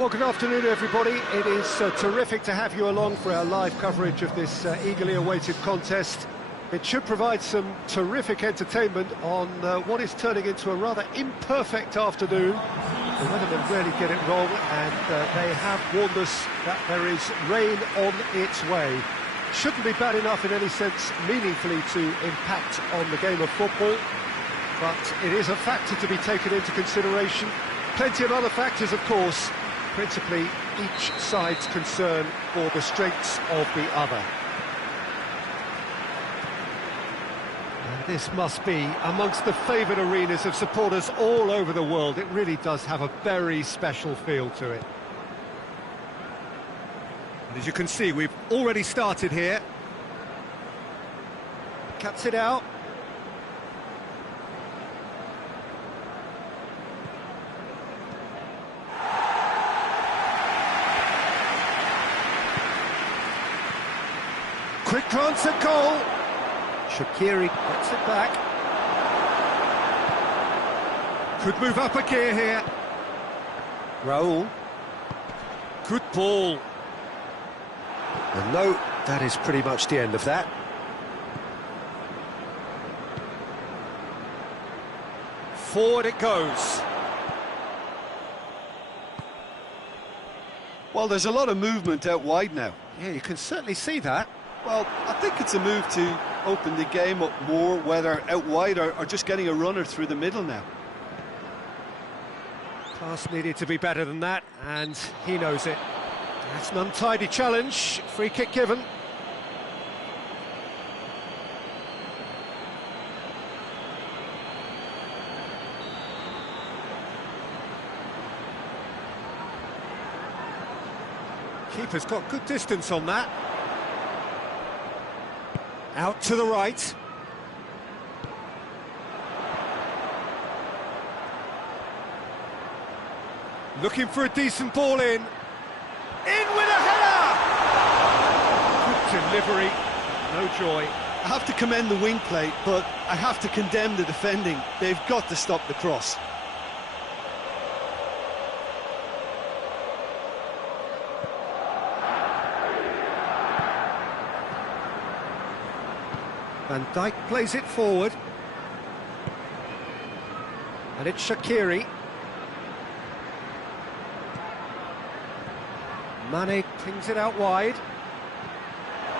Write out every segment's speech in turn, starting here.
Well, good afternoon, everybody. It is terrific to have you along for our live coverage of this eagerly awaited contest. It should provide some terrific entertainment on what is turning into a rather imperfect afternoon. The weathermen rarely get it wrong, and they have warned us that there is rain on its way. Shouldn't be bad enough in any sense meaningfully to impact on the game of football, but it is a factor to be taken into consideration. Plenty of other factors, of course, principally each side's concern for the strengths of the other. And this must be amongst the favoured arenas of supporters all over the world. It really does have a very special feel to it. And as you can see, we've already started here. Cuts it out. Quick glance at goal. Shaqiri gets it back. Could move up a gear here. Raul. Good ball. And no, that is pretty much the end of that. Forward it goes. Well, there's a lot of movement out wide now. Yeah, you can certainly see that. Well, I think it's a move to open the game up more, whether out wide or just getting a runner through the middle now. Pass needed to be better than that, and he knows it. That's an untidy challenge. Free kick given. Keeper's got good distance on that. Out to the right. Looking for a decent ball in. In with a header! Good delivery, no joy. I have to commend the wing play, but I have to condemn the defending. They've got to stop the cross. Van Dijk plays it forward. And it's Shaqiri. Mane pings it out wide.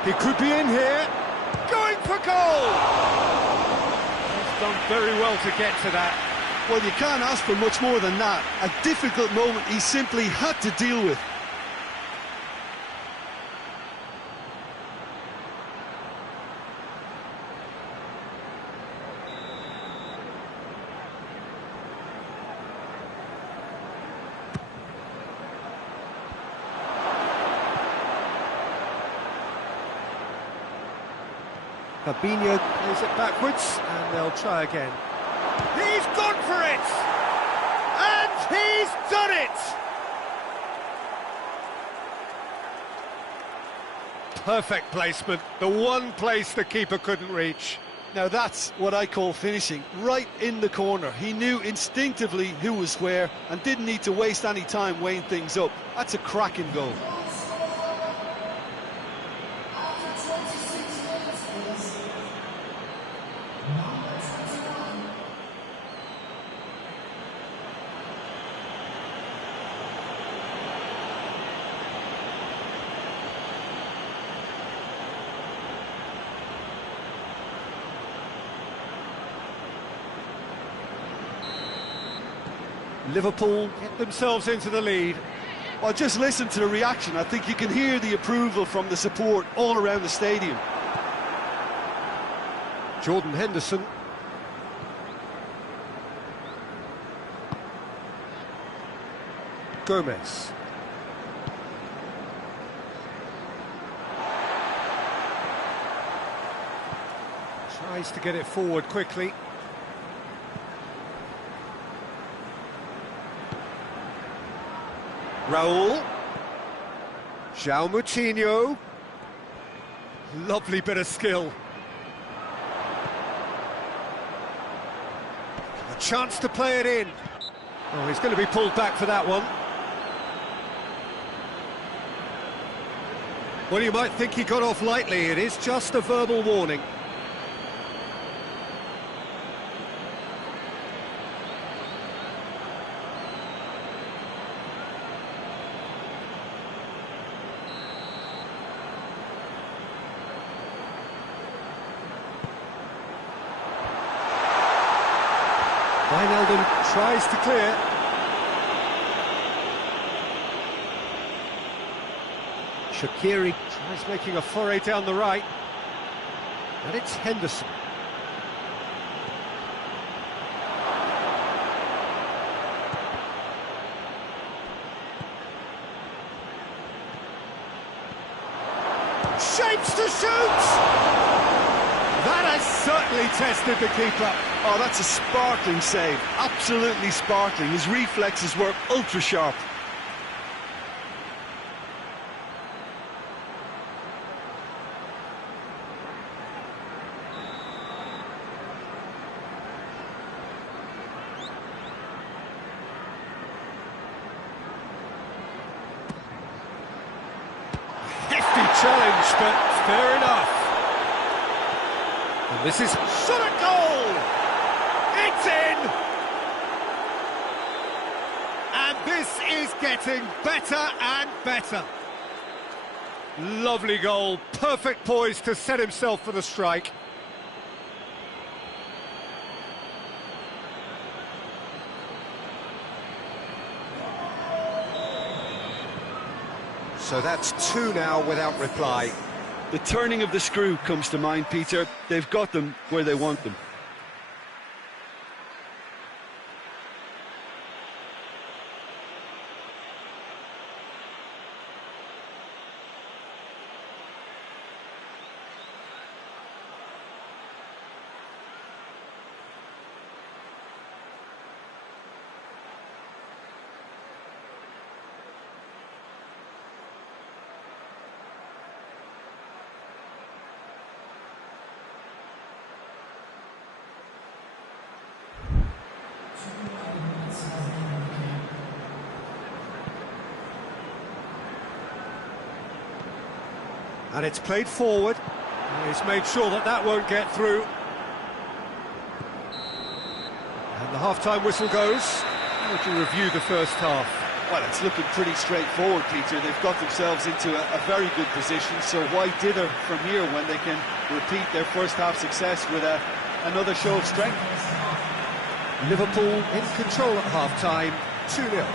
He could be in here. Going for goal! He's done very well to get to that. Well, you can't ask for much more than that. A difficult moment he simply had to deal with. Fabinho plays it backwards, and they'll try again. He's gone for it! And he's done it! Perfect placement, the one place the keeper couldn't reach. Now that's what I call finishing, right in the corner. He knew instinctively who was where and didn't need to waste any time weighing things up. That's a cracking goal. Liverpool get themselves into the lead. Well, just listen to the reaction. I think you can hear the approval from the support all around the stadium. Jordan Henderson. Gomez. Tries to get it forward quickly. Raul. João Moutinho. Lovely bit of skill. A chance to play it in. Oh, he's going to be pulled back for that one. Well, you might think he got off lightly. It is just a verbal warning. Wijnaldum tries to clear. Shaqiri tries making a foray down the right. And it's Henderson. Shapes to shoot! That has certainly tested the keeper. Oh, that's a sparkling save. Absolutely sparkling. His reflexes were ultra sharp. Hefty challenge, but fair enough. And this is shot at goal! It's in! And this is getting better and better. Lovely goal, perfect poise to set himself for the strike. So that's 2 now without reply. The turning of the screw comes to mind, Peter. They've got them where they want them. And it's played forward. He's made sure that that won't get through. And the half-time whistle goes. How would you review the first half? Well, it's looking pretty straightforward, Peter. They've got themselves into a very good position, so why dither from here when they can repeat their first half success with another show of strength? Liverpool in control at half-time, 2-0.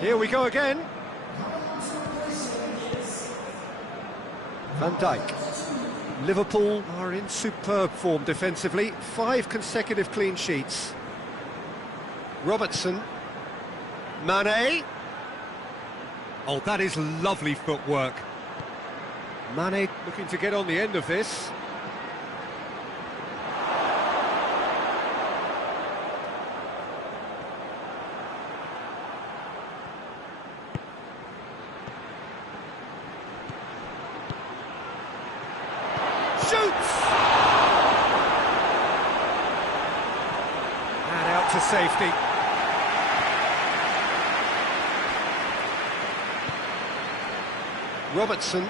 Here we go again. Van Dijk. Liverpool are in superb form defensively. 5 consecutive clean sheets. Robertson. Mane. Oh, that is lovely footwork. Mane looking to get on the end of this. Shoots! And out to safety. Robertson.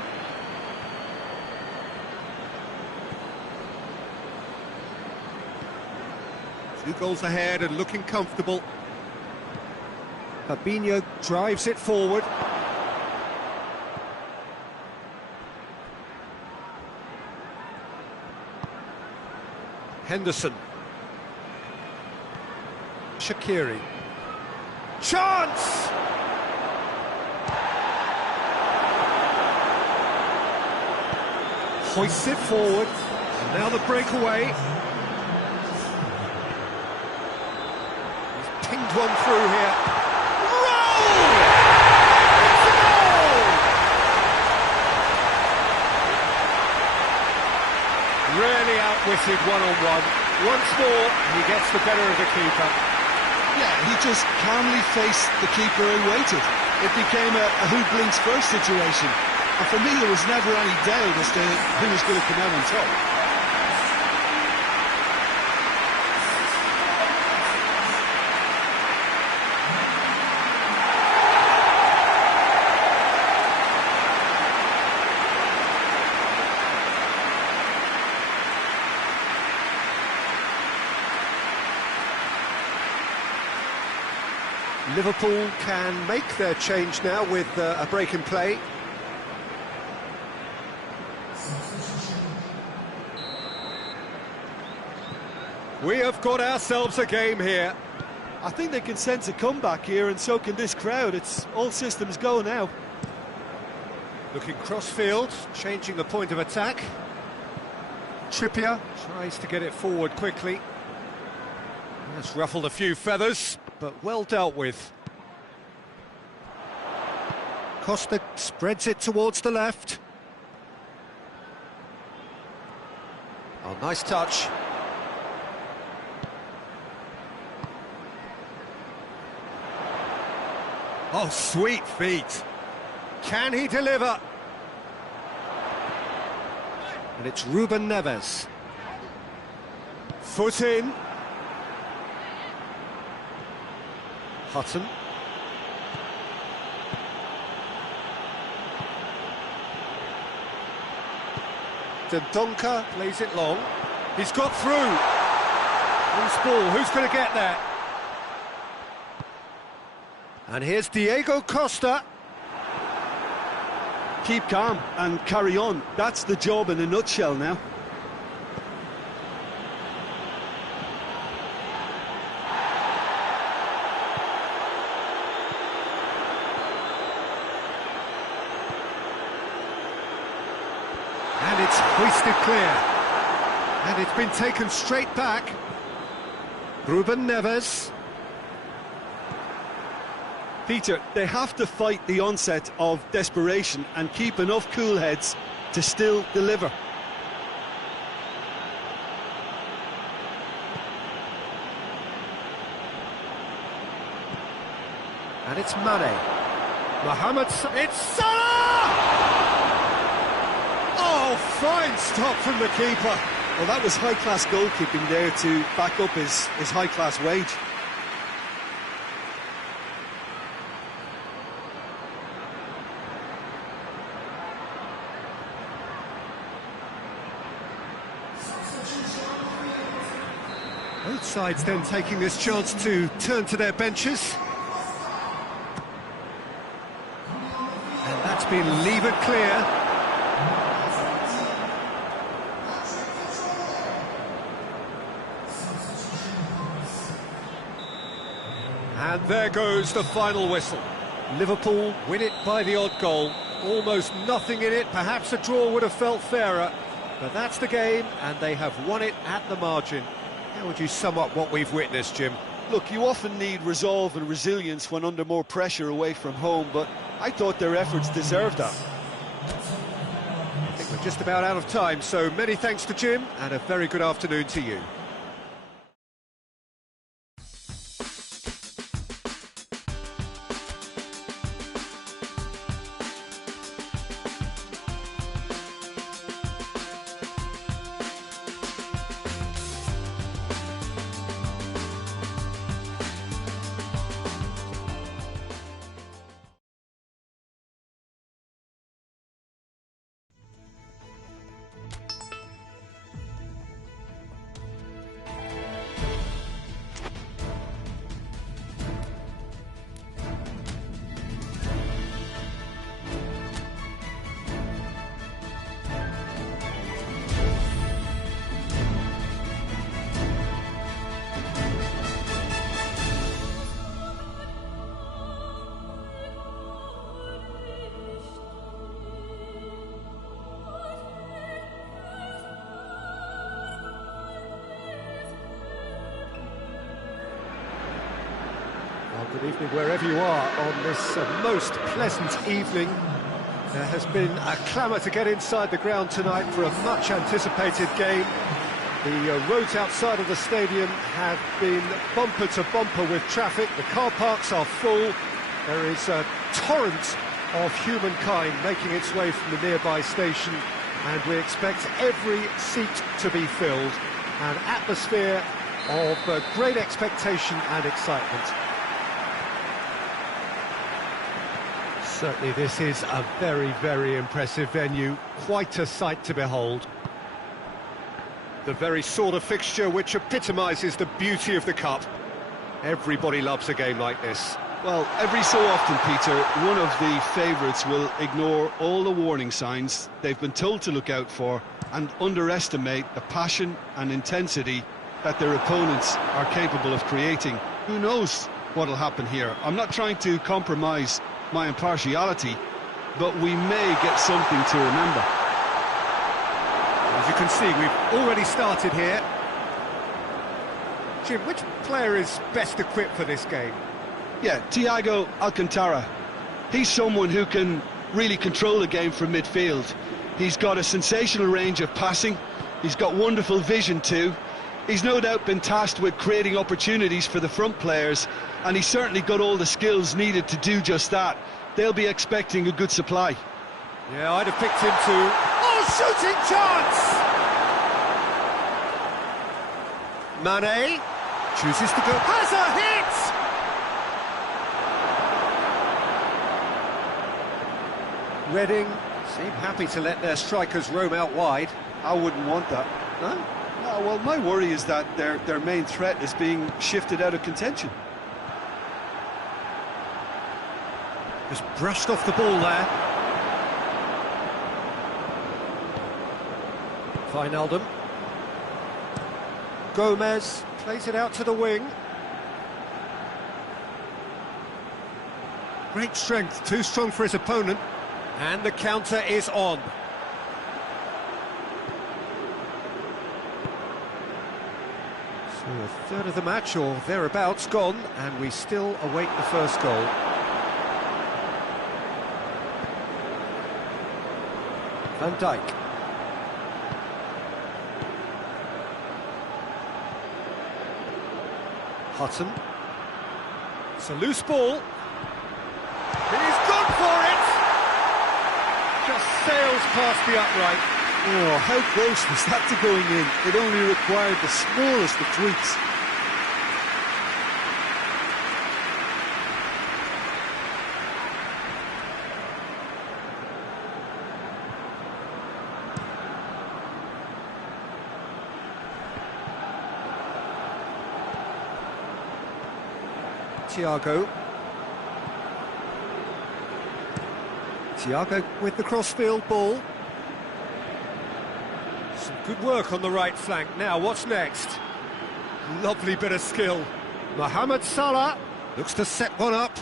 Two goals ahead and looking comfortable. Fabinho drives it forward. Henderson. Shaqiri. Chance! Hoists it forward. And now the breakaway. He's pinged one through here. Roll! It's a goal! Really outwitted one-on-one. Once more, he gets the better of the keeper. Yeah, he just calmly faced the keeper and waited. It became a who blinks first situation. And for me, there was never any doubt as to who was going to come out on top. Liverpool can make their change now with a break in play. We have got ourselves a game here. I think they can sense a comeback here, and so can this crowd. It's all systems go now. Looking cross-field, changing the point of attack. Trippier tries to get it forward quickly. That's ruffled a few feathers, but well dealt with. Costa spreads it towards the left. Oh, nice touch. Oh, sweet feet. Can he deliver? And it's Ruben Neves. Foot in. Hutton. Dendonka plays it long. He's got through. Loose ball, who's going to get there? And here's Diego Costa. Keep calm and carry on. That's the job in a nutshell now. And it's hoisted clear. And it's been taken straight back. Ruben Neves. Peter, they have to fight the onset of desperation and keep enough cool heads to still deliver. And it's Mane. It's Salah! Oh, fine stop from the keeper. Well, that was high-class goalkeeping there to back up his high-class wage. Both sides then taking this chance to turn to their benches. And that's been levered clear. And there goes the final whistle. Liverpool win it by the odd goal. Almost nothing in it, perhaps a draw would have felt fairer. But that's the game, and they have won it at the margin. How would you sum up what we've witnessed, Jim? Look, you often need resolve and resilience when under more pressure away from home, but I thought their efforts deserved that. I think we're just about out of time, so many thanks to Jim, and a very good afternoon to you. Well, good evening wherever you are on this most pleasant evening. There has been a clamour to get inside the ground tonight for a much-anticipated game. The roads outside of the stadium have been bumper to bumper with traffic. The car parks are full. There is a torrent of humankind making its way from the nearby station, and we expect every seat to be filled. An atmosphere of great expectation and excitement. Certainly this is a very, very impressive venue, quite a sight to behold. The very sort of fixture which epitomises the beauty of the Cup. Everybody loves a game like this. Well, every so often, Peter, one of the favourites will ignore all the warning signs they've been told to look out for and underestimate the passion and intensity that their opponents are capable of creating. Who knows what'll happen here? I'm not trying to compromise my impartiality, but we may get something to remember. As you can see, we've already started here. Jim, which player is best equipped for this game? Yeah, Thiago Alcantara. He's someone who can really control the game from midfield. He's got a sensational range of passing. He's got wonderful vision too. He's no doubt been tasked with creating opportunities for the front players, and he's certainly got all the skills needed to do just that. They'll be expecting a good supply. Yeah, I'd have picked him too. Oh, shooting chance! Mane chooses to go. Has a hit! Reading seem happy to let their strikers roam out wide. I wouldn't want that. No? No, well, my worry is that their main threat is being shifted out of contention. Just brushed off the ball there. Wijnaldum. Gomez plays it out to the wing. Great strength, too strong for his opponent. And the counter is on. So a third of the match, or thereabouts, gone, and we still await the first goal. Van Dijk. Hutton. It's a loose ball. He's gone for it! Just sails past the upright. Oh, how close was that to going in? It only required the smallest of tweaks. Thiago with the crossfield ball. Some good work on the right flank. Now, what's next? Lovely bit of skill. Mohamed Salah. Looks to set one up.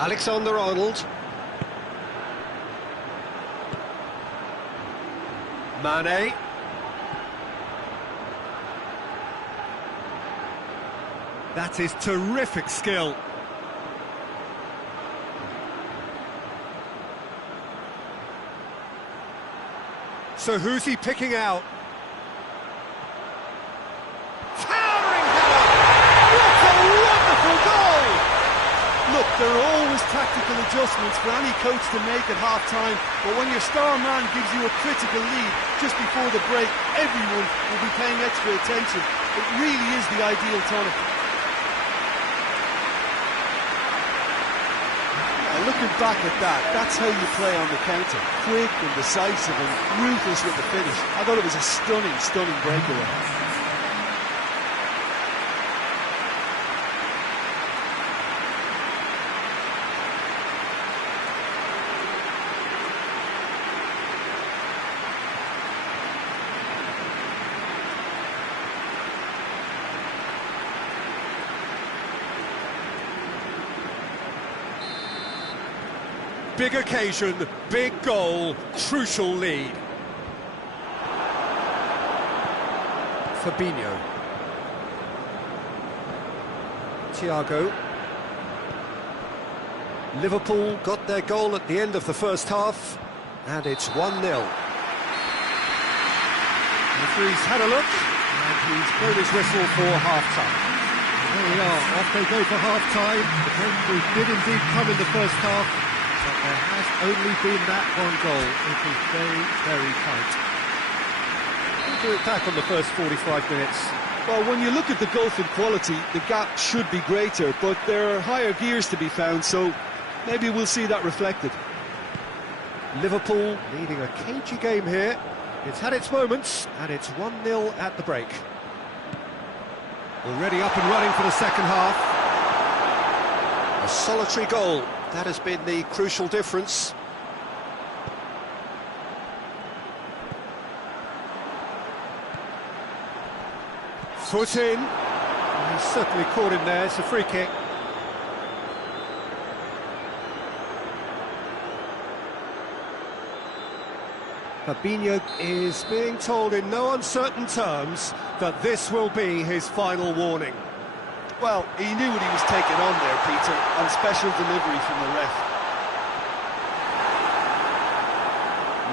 Alexander-Arnold. Mane. That is terrific skill. So who's he picking out? Towering header! What a wonderful goal! Look, there are always tactical adjustments for any coach to make at half-time, but when your star man gives you a critical lead just before the break, everyone will be paying extra attention. It really is the ideal tonic. Looking back at that, that's how you play on the counter. Quick and decisive and ruthless with the finish. I thought it was a stunning, stunning breakaway. Big occasion, big goal, crucial lead. Fabinho. Thiago. Liverpool got their goal at the end of the first half, and it's 1-0. Referee's had a look, and he's blown his whistle for half-time. There we are, off they go for half-time. The breakthrough did indeed come in the first half, but there has only been that one goal. It is very, very tight. We'll do it back on the first 45 minutes. Well, when you look at the gulf in quality, the gap should be greater, but there are higher gears to be found, so maybe we'll see that reflected. Liverpool leading a cagey game here. It's had its moments, and it's 1-0 at the break. Already up and running for the second half. A solitary goal, that has been the crucial difference. Foot in. He's certainly caught him there, it's a free kick. Fabinho is being told in no uncertain terms that this will be his final warning. Well, he knew what he was taking on there, Peter, and special delivery from the ref.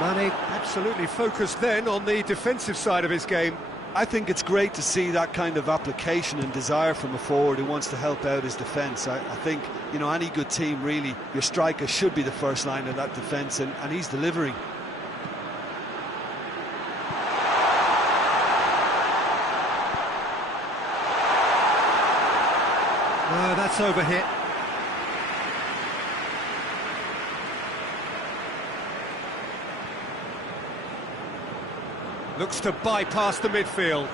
Mane absolutely focused then on the defensive side of his game. I think it's great to see that kind of application and desire from a forward who wants to help out his defence. I think, you know, any good team, really, your striker should be the first line of that defence, and he's delivering. No, that's overhit. Looks to bypass the midfield.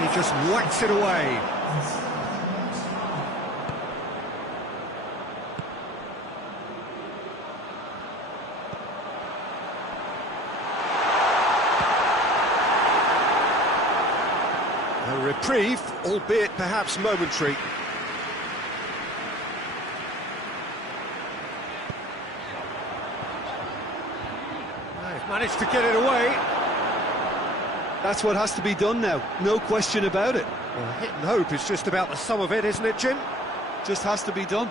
He just whacks it away. A reprieve, albeit perhaps momentary. They've managed to get it away. That's what has to be done now, no question about it. Well, hit and hope is just about the sum of it, isn't it, Jim? Just has to be done.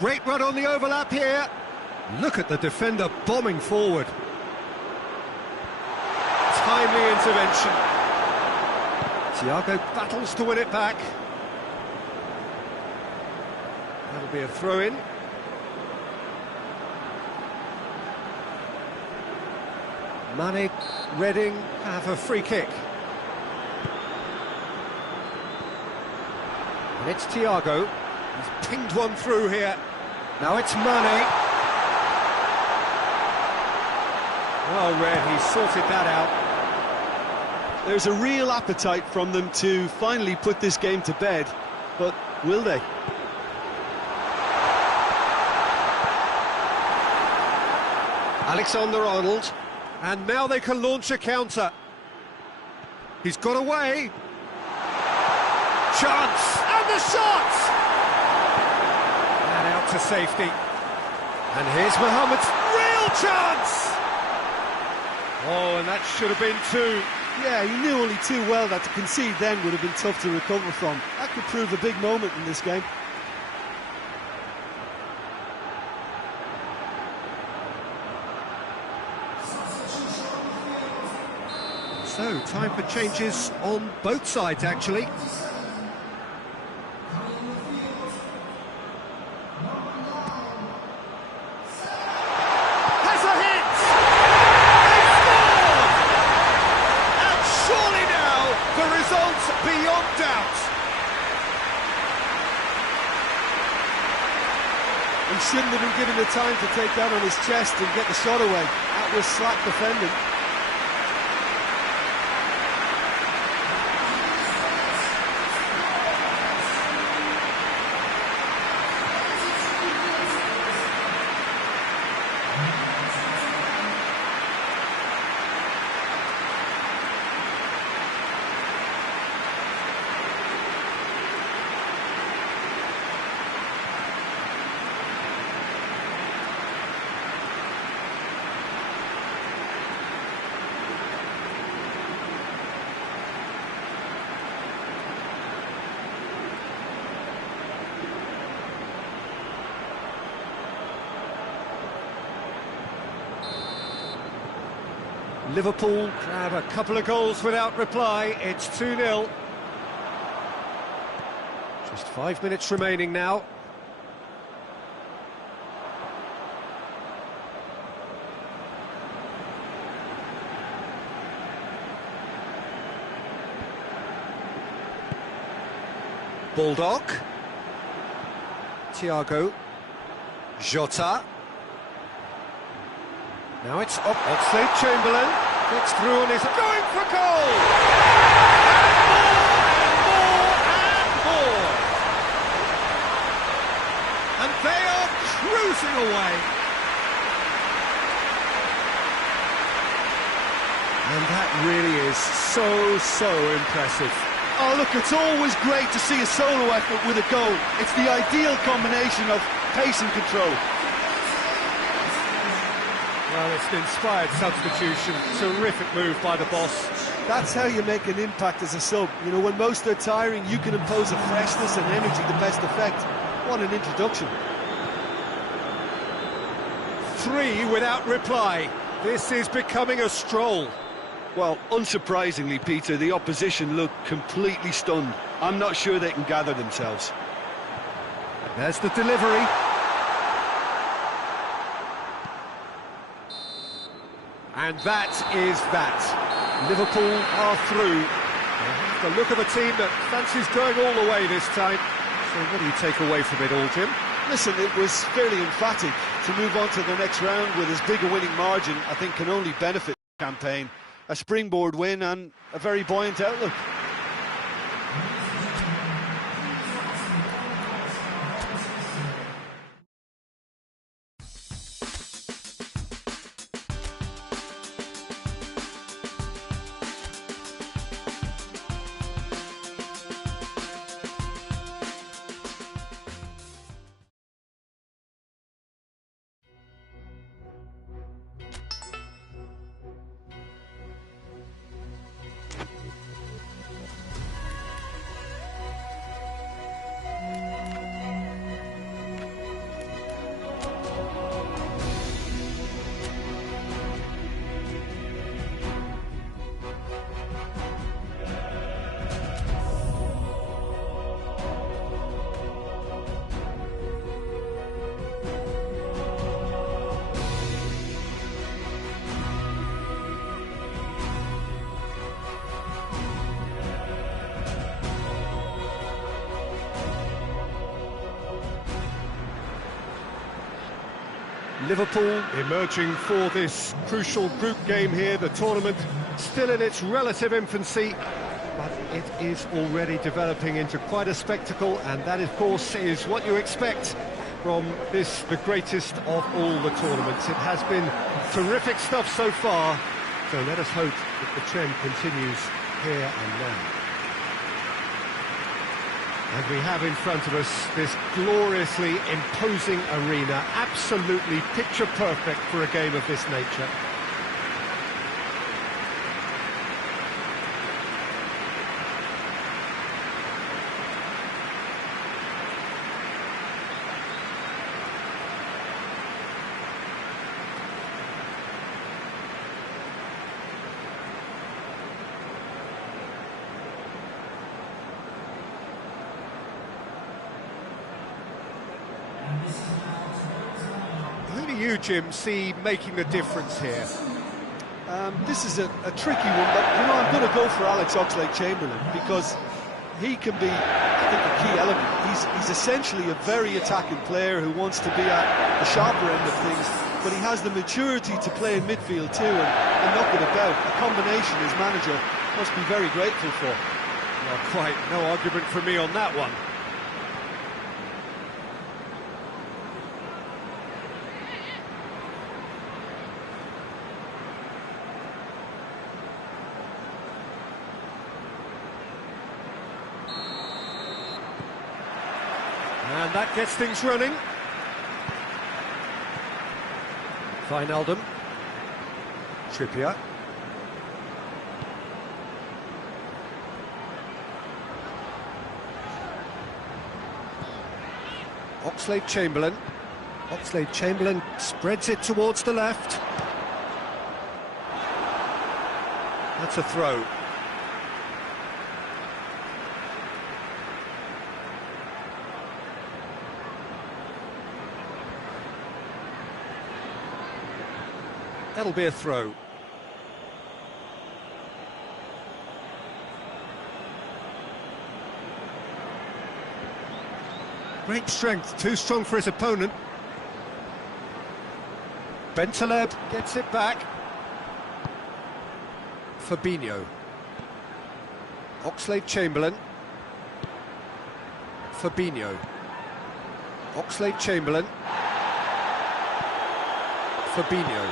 Great run on the overlap here. Look at the defender bombing forward. Timely intervention. Thiago battles to win it back. That'll be a throw-in. Mane, Reading have a free kick. And it's Thiago. He's pinged one through here. Now it's Mane. Well read, he sorted that out. There's a real appetite from them to finally put this game to bed, but will they? Alexander-Arnold, and now they can launch a counter. He's got away. Chance, and the shot! And out to safety. And here's Mohammed's real chance! Oh, and that should have been two. Yeah, he knew only too well that to concede then would have been tough to recover from. That could prove a big moment in this game. So, time for changes on both sides, actually. Has a hit! They scored! And surely now, the result's beyond doubt. He shouldn't have been given the time to take that on his chest and get the shot away. That was slack defending. Liverpool grab a couple of goals without reply. It's 2-0. Just 5 minutes remaining now. Bulldog. Thiago. Jota. Now it's up. Oxlade-Chamberlain gets through and is going for goal! And more! And they are cruising away. And that really is so impressive. Oh, look, it's always great to see a solo effort with a goal. It's the ideal combination of pace and control. Well, it's an inspired substitution. Terrific move by the boss. That's how you make an impact as a sub. You know, when most are tiring, you can impose a freshness and energy to best effect. What an introduction. 3 without reply. This is becoming a stroll. Well, unsurprisingly, Peter, the opposition look completely stunned. I'm not sure they can gather themselves. There's the delivery. And that is that. Liverpool are through. The look of a team that fancies going all the way this time. So what do you take away from it all, Jim? Listen, it was fairly emphatic. To move on to the next round with as big a winning margin, I think can only benefit the campaign. A springboard win and a very buoyant outlook. Liverpool emerging for this crucial group game here, the tournament still in its relative infancy, but it is already developing into quite a spectacle, and that, of course, is what you expect from this, the greatest of all the tournaments. It has been terrific stuff so far, so let us hope that the trend continues here and now. And we have in front of us this gloriously imposing arena, absolutely picture perfect for a game of this nature. Who do you, Jim, see making the difference here? This is a tricky one, but you know, I'm going to go for Alex Oxlade-Chamberlain because he can be, I think, a key element. He's essentially a very attacking player who wants to be at the sharper end of things, but he has the maturity to play in midfield too and knock it about. A combination his manager must be very grateful for. Well, quite no argument from me on that one. And that gets things running. Wijnaldum. Trippier. Oxlade-Chamberlain. Oxlade-Chamberlain spreads it towards the left. That's a throw. That'll be a throw. Great strength, too strong for his opponent. Bentaleb gets it back. Fabinho. Oxlade-Chamberlain. Fabinho. Oxlade-Chamberlain. Fabinho.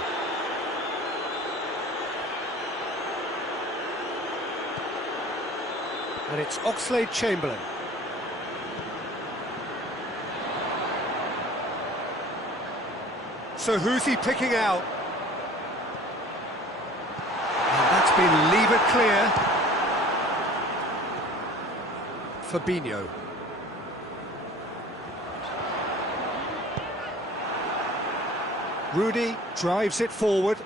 And it's Oxlade-Chamberlain. So who's he picking out? And that's been levered clear. Fabinho. Rudy drives it forward.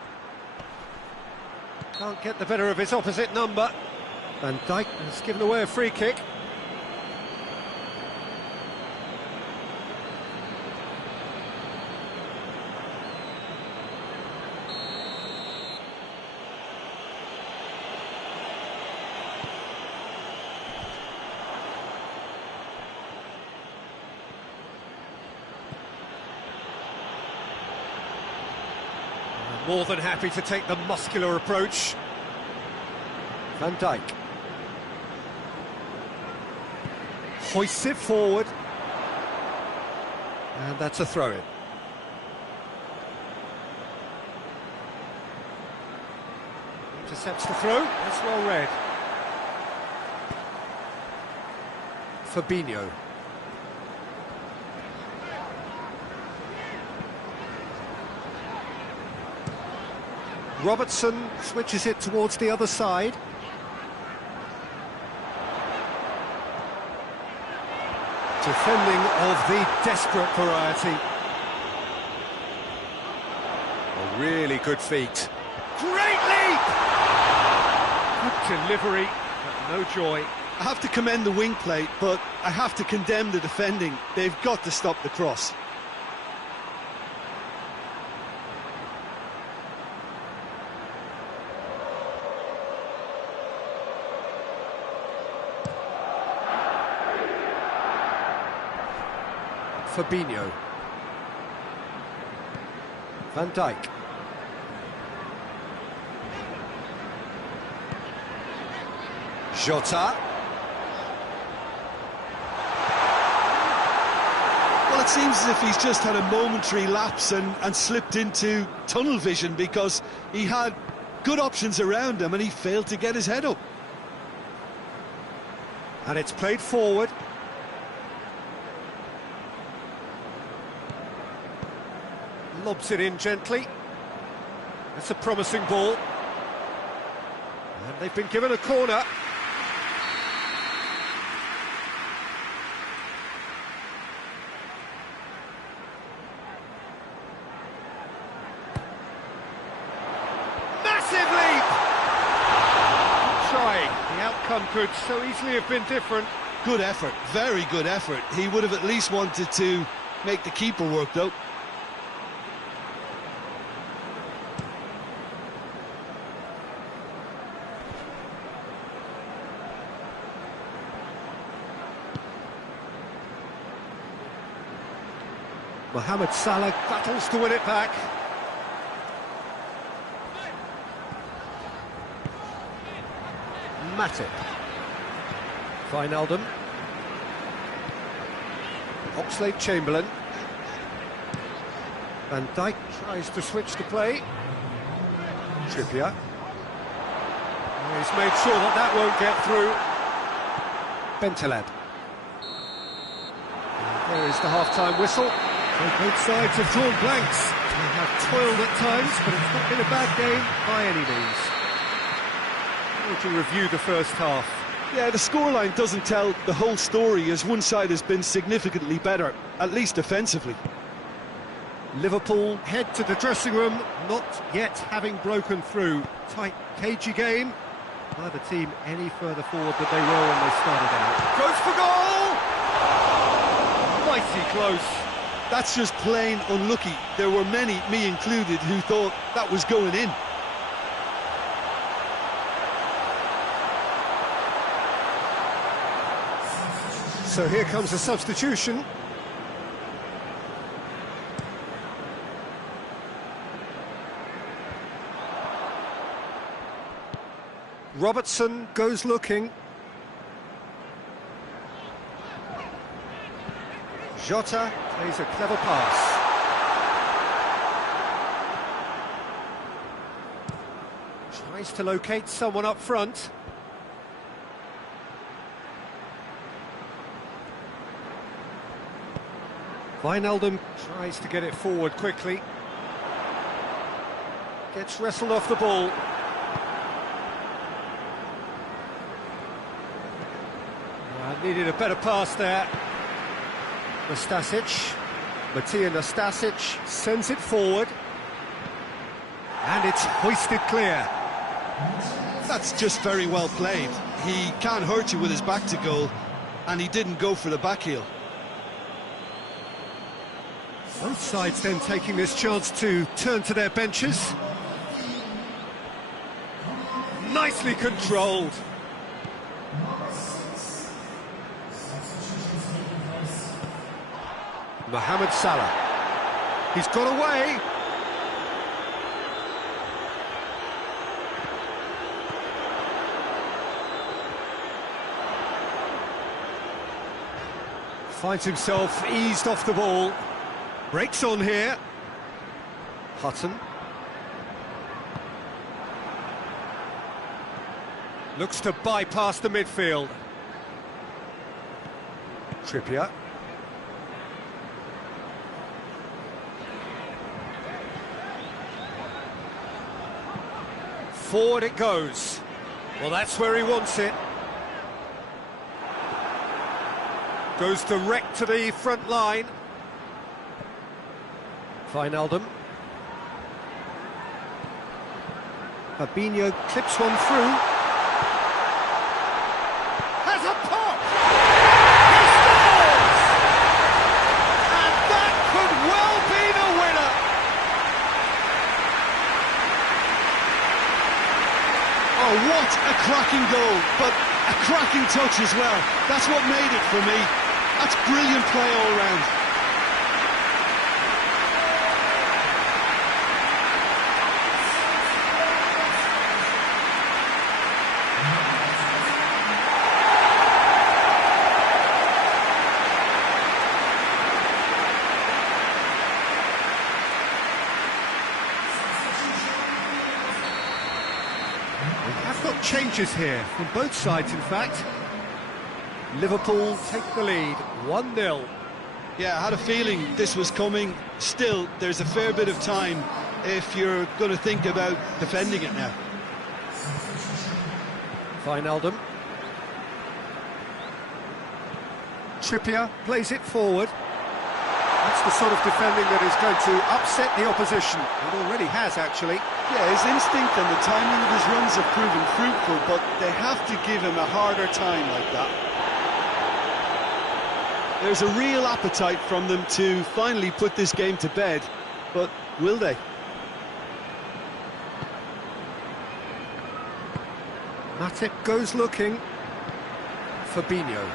Can't get the better of his opposite number. Van Dijk has given away a free kick. More than happy to take the muscular approach. Van Dijk. Hoists it forward. And that's a throw-in. Intercepts the throw. That's well read. Fabinho. Robertson switches it towards the other side. Defending of the desperate variety. A really good feat. Great leap! Good delivery, but no joy. I have to commend the wing play, but I have to condemn the defending. They've got to stop the cross. Fabinho. Van Dijk. Jota. Well, it seems as if he's just had a momentary lapse and slipped into tunnel vision, because he had good options around him and he failed to get his head up. And it's played forward. Lobs it in gently. That's a promising ball. And they've been given a corner. Massive leap! Trying. The outcome could so easily have been different. Good effort, very good effort. He would have at least wanted to make the keeper work, though. Mohamed Salah battles to win it back. Matip. Wijnaldum. Oxlade-Chamberlain. Van Dijk tries to switch the play. Trippier. He's made sure that that won't get through. Bentaleb. There is the half-time whistle. Well, both sides have drawn blanks. They have toiled at times, but it's not been a bad game by any means. How would you review the first half? Yeah, the scoreline doesn't tell the whole story, as one side has been significantly better, at least defensively. Liverpool head to the dressing room, not yet having broken through. Tight, cagey game. Neither team any further forward than they were when they started out. Goes for goal! Mighty close. That's just plain unlucky. There were many, me included, who thought that was going in. So here comes a substitution. Robertson goes looking. Jota plays a clever pass. Tries to locate someone up front. Wijnaldum tries to get it forward quickly. Gets wrestled off the ball. Needed a better pass there. Nastasic. Matija Nastasic sends it forward. And it's hoisted clear. That's just very well played. He can't hurt you with his back to goal, and he didn't go for the back heel. Both sides then taking this chance to turn to their benches. Nicely controlled. Mohamed Salah. He's got away. Finds himself eased off the ball. Breaks on here. Hutton. Looks to bypass the midfield. Trippier. Forward it goes. Well, that's where he wants it. Goes direct to the front line. Wijnaldum. Fabinho clips one through. Has a pop! He scores! And that could well be the winner! Oh, what a cracking goal, but a cracking touch as well. That's what made it for me. That's brilliant play all round. We have got changes here, from both sides in fact. Liverpool take the lead, 1-0. Yeah, I had a feeling this was coming. Still, there's a fair bit of time if you're going to think about defending it now. Wijnaldum. Trippier plays it forward. That's the sort of defending that is going to upset the opposition. It already has, actually. Yeah, his instinct and the timing of his runs have proven fruitful, but they have to give him a harder time like that. There's a real appetite from them to finally put this game to bed, but will they? Matip goes looking. Fabinho.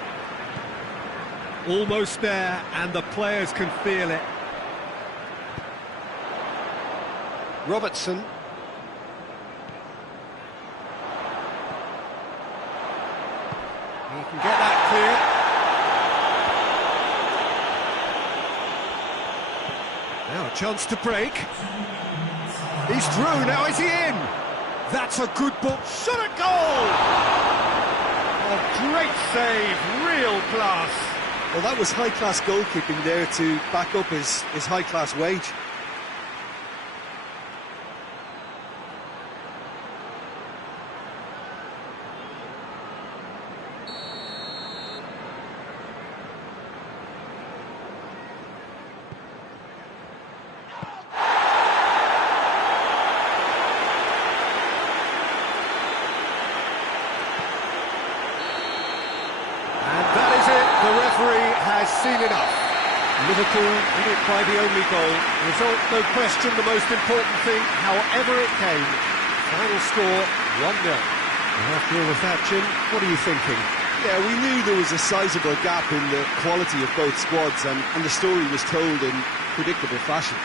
Almost there, and the players can feel it. Robertson. He can get that clear. Now a chance to break. He's through, now is he in? That's a good ball. Shot at goal! A great save, real class. Well, that was high-class goalkeeping there to back up his high-class wage. The referee has seen enough. Liverpool in it by the only goal. Result, no question, the most important thing, however it came. Final score, 1-0. And after all of that, Jim, what are you thinking? Yeah, we knew there was a sizable gap in the quality of both squads, and the story was told in predictable fashion.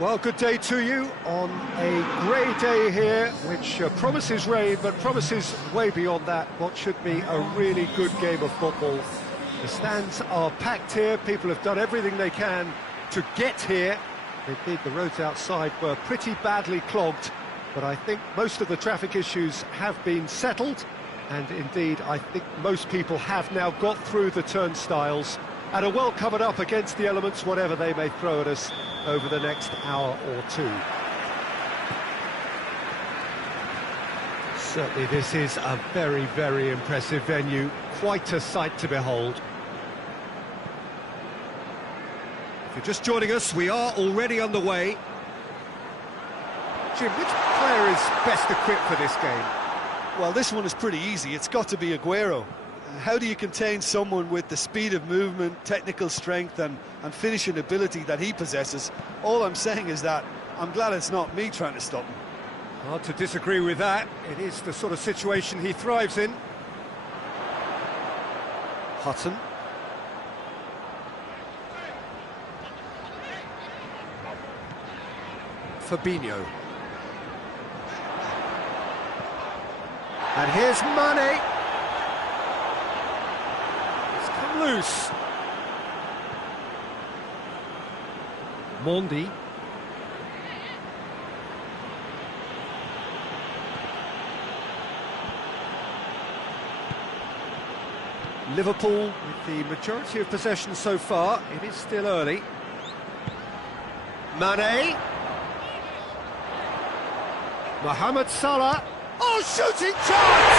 Well, good day to you on a grey day here, which promises rain, but promises way beyond that what should be a really good game of football. The stands are packed here, people have done everything they can to get here. Indeed, the roads outside were pretty badly clogged, but I think most of the traffic issues have been settled, and indeed, I think most people have now got through the turnstiles and are well covered up against the elements, whatever they may throw at us over the next hour or two. Certainly this is a very, very impressive venue, quite a sight to behold. If you're just joining us, we are already underway. Jim, which player is best equipped for this game? Well, this one is pretty easy. It's got to be Aguero. How do you contain someone with the speed of movement, technical strength and finishing ability that he possesses? All I'm saying is that I'm glad it's not me trying to stop him. Hard to disagree with that. It is the sort of situation he thrives in. Hutton. Fabinho. And here's Mane. It's come loose. Mondi. Liverpool with the majority of possession so far. It is still early. Mane. Mohamed Salah. Oh, shooting chance!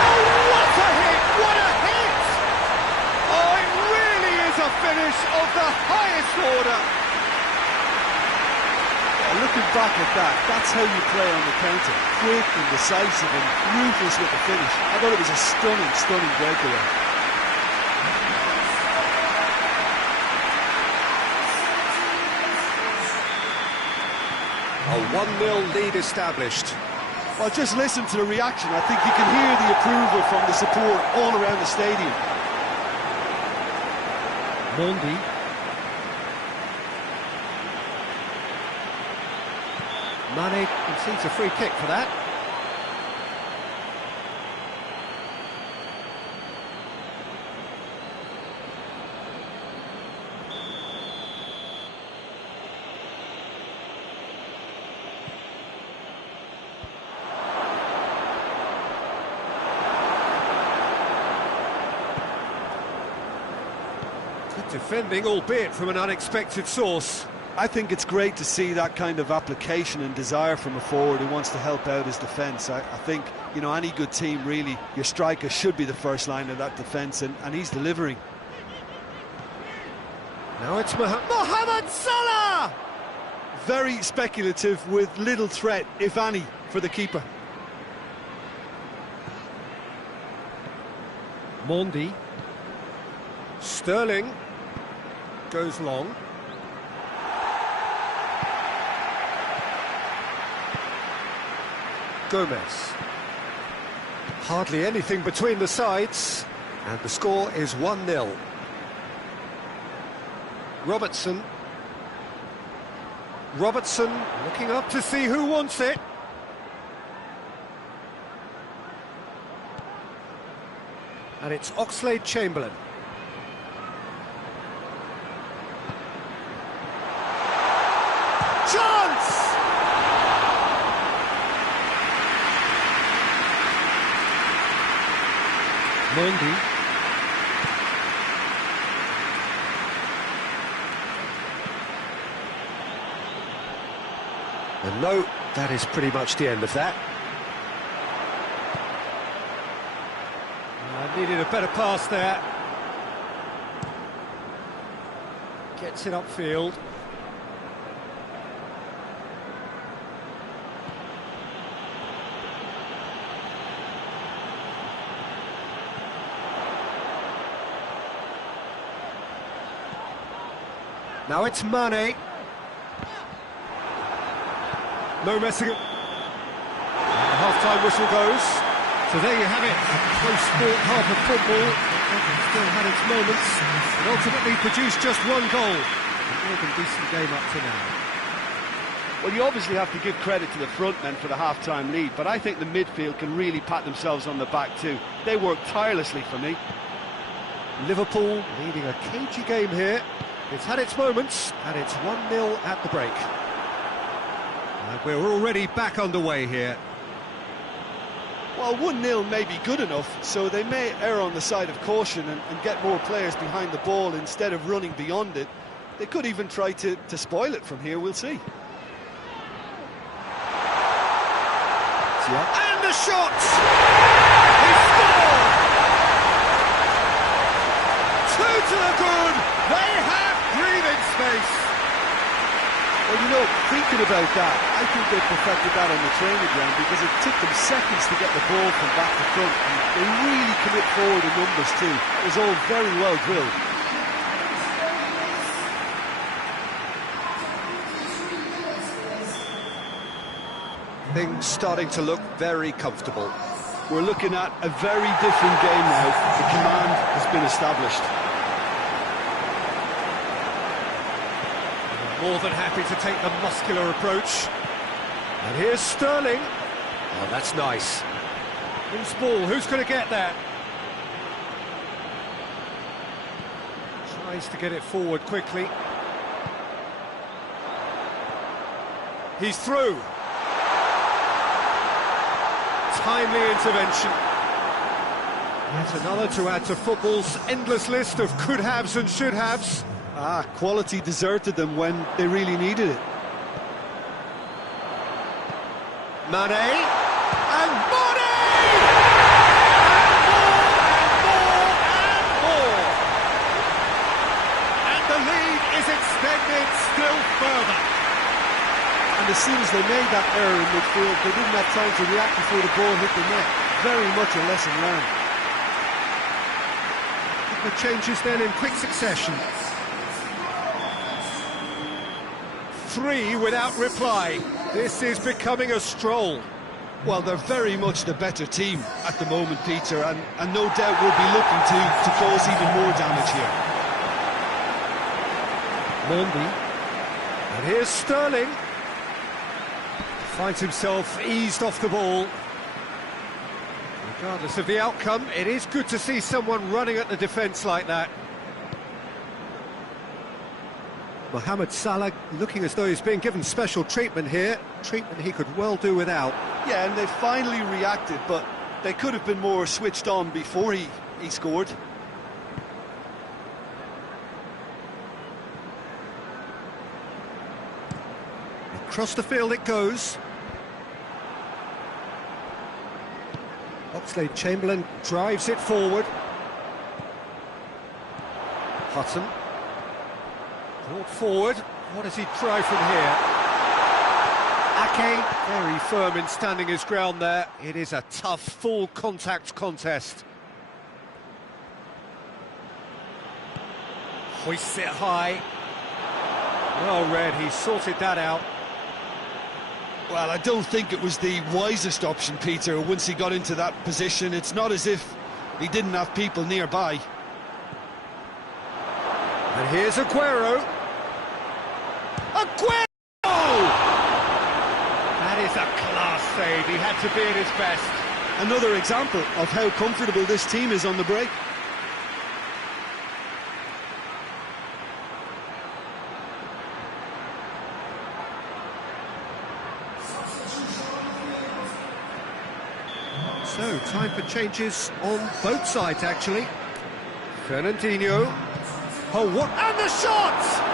Oh, what a hit! What a hit! Oh, it really is a finish of the highest order. Yeah, looking back at that, that's how you play on the counter. Quick and decisive and ruthless with the finish. I thought it was a stunning, stunning breakaway. A 1-0 lead established. Well, just listen to the reaction. I think you can hear the approval from the support all around the stadium. Mondi. Mane concedes a free kick for that. Good defending, albeit from an unexpected source. I think it's great to see that kind of application and desire from a forward who wants to help out his defence. I think, you know, any good team, really, your striker should be the first line of that defence, and he's delivering. Now it's Mohamed Salah! Very speculative with little threat, if any, for the keeper. Mondi. Sterling goes long. Gomez. Hardly anything between the sides, and the score is 1-0. Robertson. Robertson looking up to see who wants it. And it's Oxlade-Chamberlain. Chance! Mondi. And no, that is pretty much the end of that. Needed a better pass there. Gets it upfield. Now it's Mane. No messing it. And the half-time whistle goes. So there you have it, a close sport half of football. It still had its moments, and ultimately produced just one goal. A more than decent game up to now. Well, you obviously have to give credit to the front men for the half-time lead, but I think the midfield can really pat themselves on the back too. They worked tirelessly for me. Liverpool leading a cagey game here. It's had its moments, and it's 1-0 at the break. And we're already back underway here. Well, 1-0 may be good enough, so they may err on the side of caution and get more players behind the ball instead of running beyond it. They could even try to spoil it from here, we'll see. And the shot! He scored! 2 to the good! They have breathing space! Well, you know, thinking about that, I think they perfected that on the training ground because it took them seconds to get the ball from back to front, and they really commit forward in numbers too. It was all very well drilled. Things starting to look very comfortable. We're looking at a very different game now. The command has been established. More than happy to take the muscular approach. And here's Sterling. Oh, that's nice. Loose ball, who's going to get that? Tries to get it forward quickly. He's through. Timely intervention. Yet another to add to football's endless list of could-haves and should-haves. Quality deserted them when they really needed it. Mane, and Mane! And more! And the lead is extended still further. And as soon as they made that error in midfield, they didn't have time to react before the ball hit the net. Very much a lesson learned. The changes then in quick succession. 3 without reply. This is becoming a stroll. Well, they're very much the better team at the moment, Peter, and no doubt will be looking to cause even more damage here. Mondi. And here's Sterling. Finds himself eased off the ball. Regardless of the outcome, it is good to see someone running at the defence like that. Mohamed Salah looking as though he's being given special treatment here. Treatment he could well do without. Yeah, and they finally reacted, but they could have been more switched on before he scored. Across the field it goes. Oxlade-Chamberlain drives it forward. Hutton. Brought forward. What does he try from here? Ake, very firm in standing his ground there. It is a tough, full contact contest. Hoists it high. Well read, he sorted that out. Well, I don't think it was the wisest option, Peter, once he got into that position. It's not as if he didn't have people nearby. And here's Aguero. Aguero! That is a class save. He had to be at his best. Another example of how comfortable this team is on the break. So, time for changes on both sides, actually. Fernandinho. Oh, what? And the shot!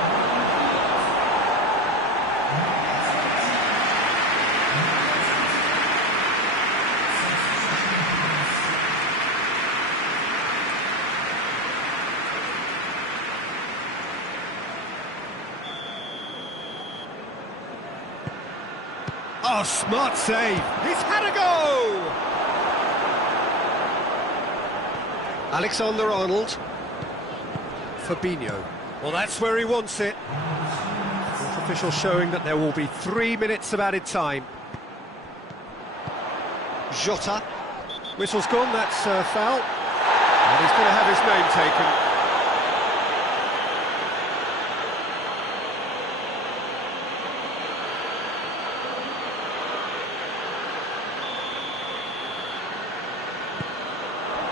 Oh, smart save. He's had a go! Alexander-Arnold. Fabinho. Well, that's where he wants it. Fourth official showing that there will be 3 minutes of added time. Jota. Whistle's gone, that's foul. And he's going to have his name taken.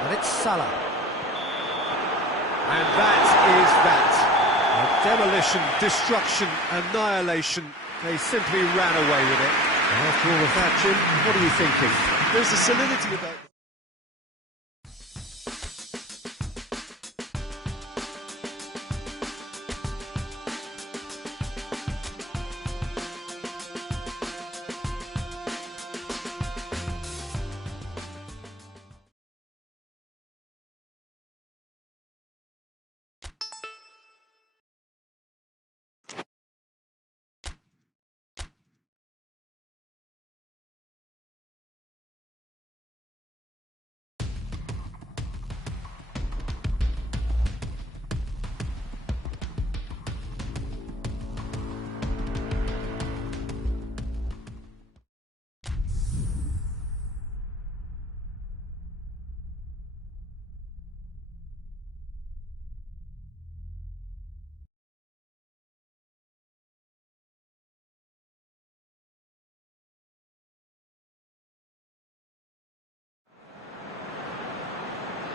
And it's Salah. And that is that. A demolition, destruction, annihilation. They simply ran away with it. And after all of that, Jim, what are you thinking? There's a solidity about it.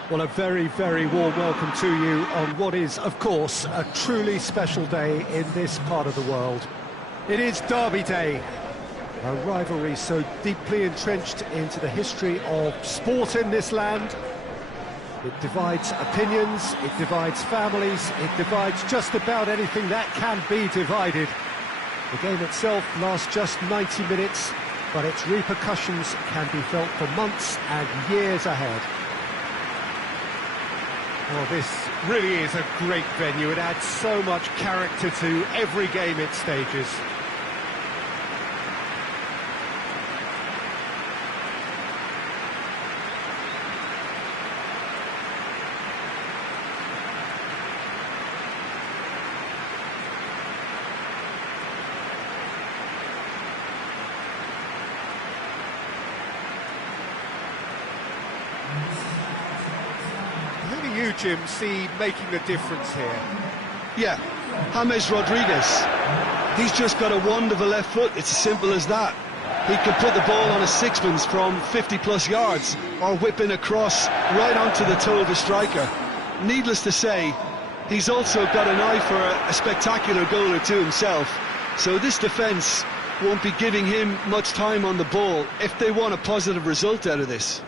Well, a very, very warm welcome to you on what is, of course, a truly special day in this part of the world. It is Derby Day, a rivalry so deeply entrenched into the history of sport in this land. It divides opinions, it divides families, it divides just about anything that can be divided. The game itself lasts just 90 minutes, but its repercussions can be felt for months and years ahead. Well, this really is a great venue. It adds so much character to every game it stages. Who do you, Jim, see making the difference here? Yeah, James Rodriguez. He's just got a wand of a left foot, it's as simple as that. He can put the ball on a sixpence from 50-plus yards, or whip in a cross right onto the toe of a striker. Needless to say, he's also got an eye for a spectacular goal or two himself, so this defence won't be giving him much time on the ball if they want a positive result out of this.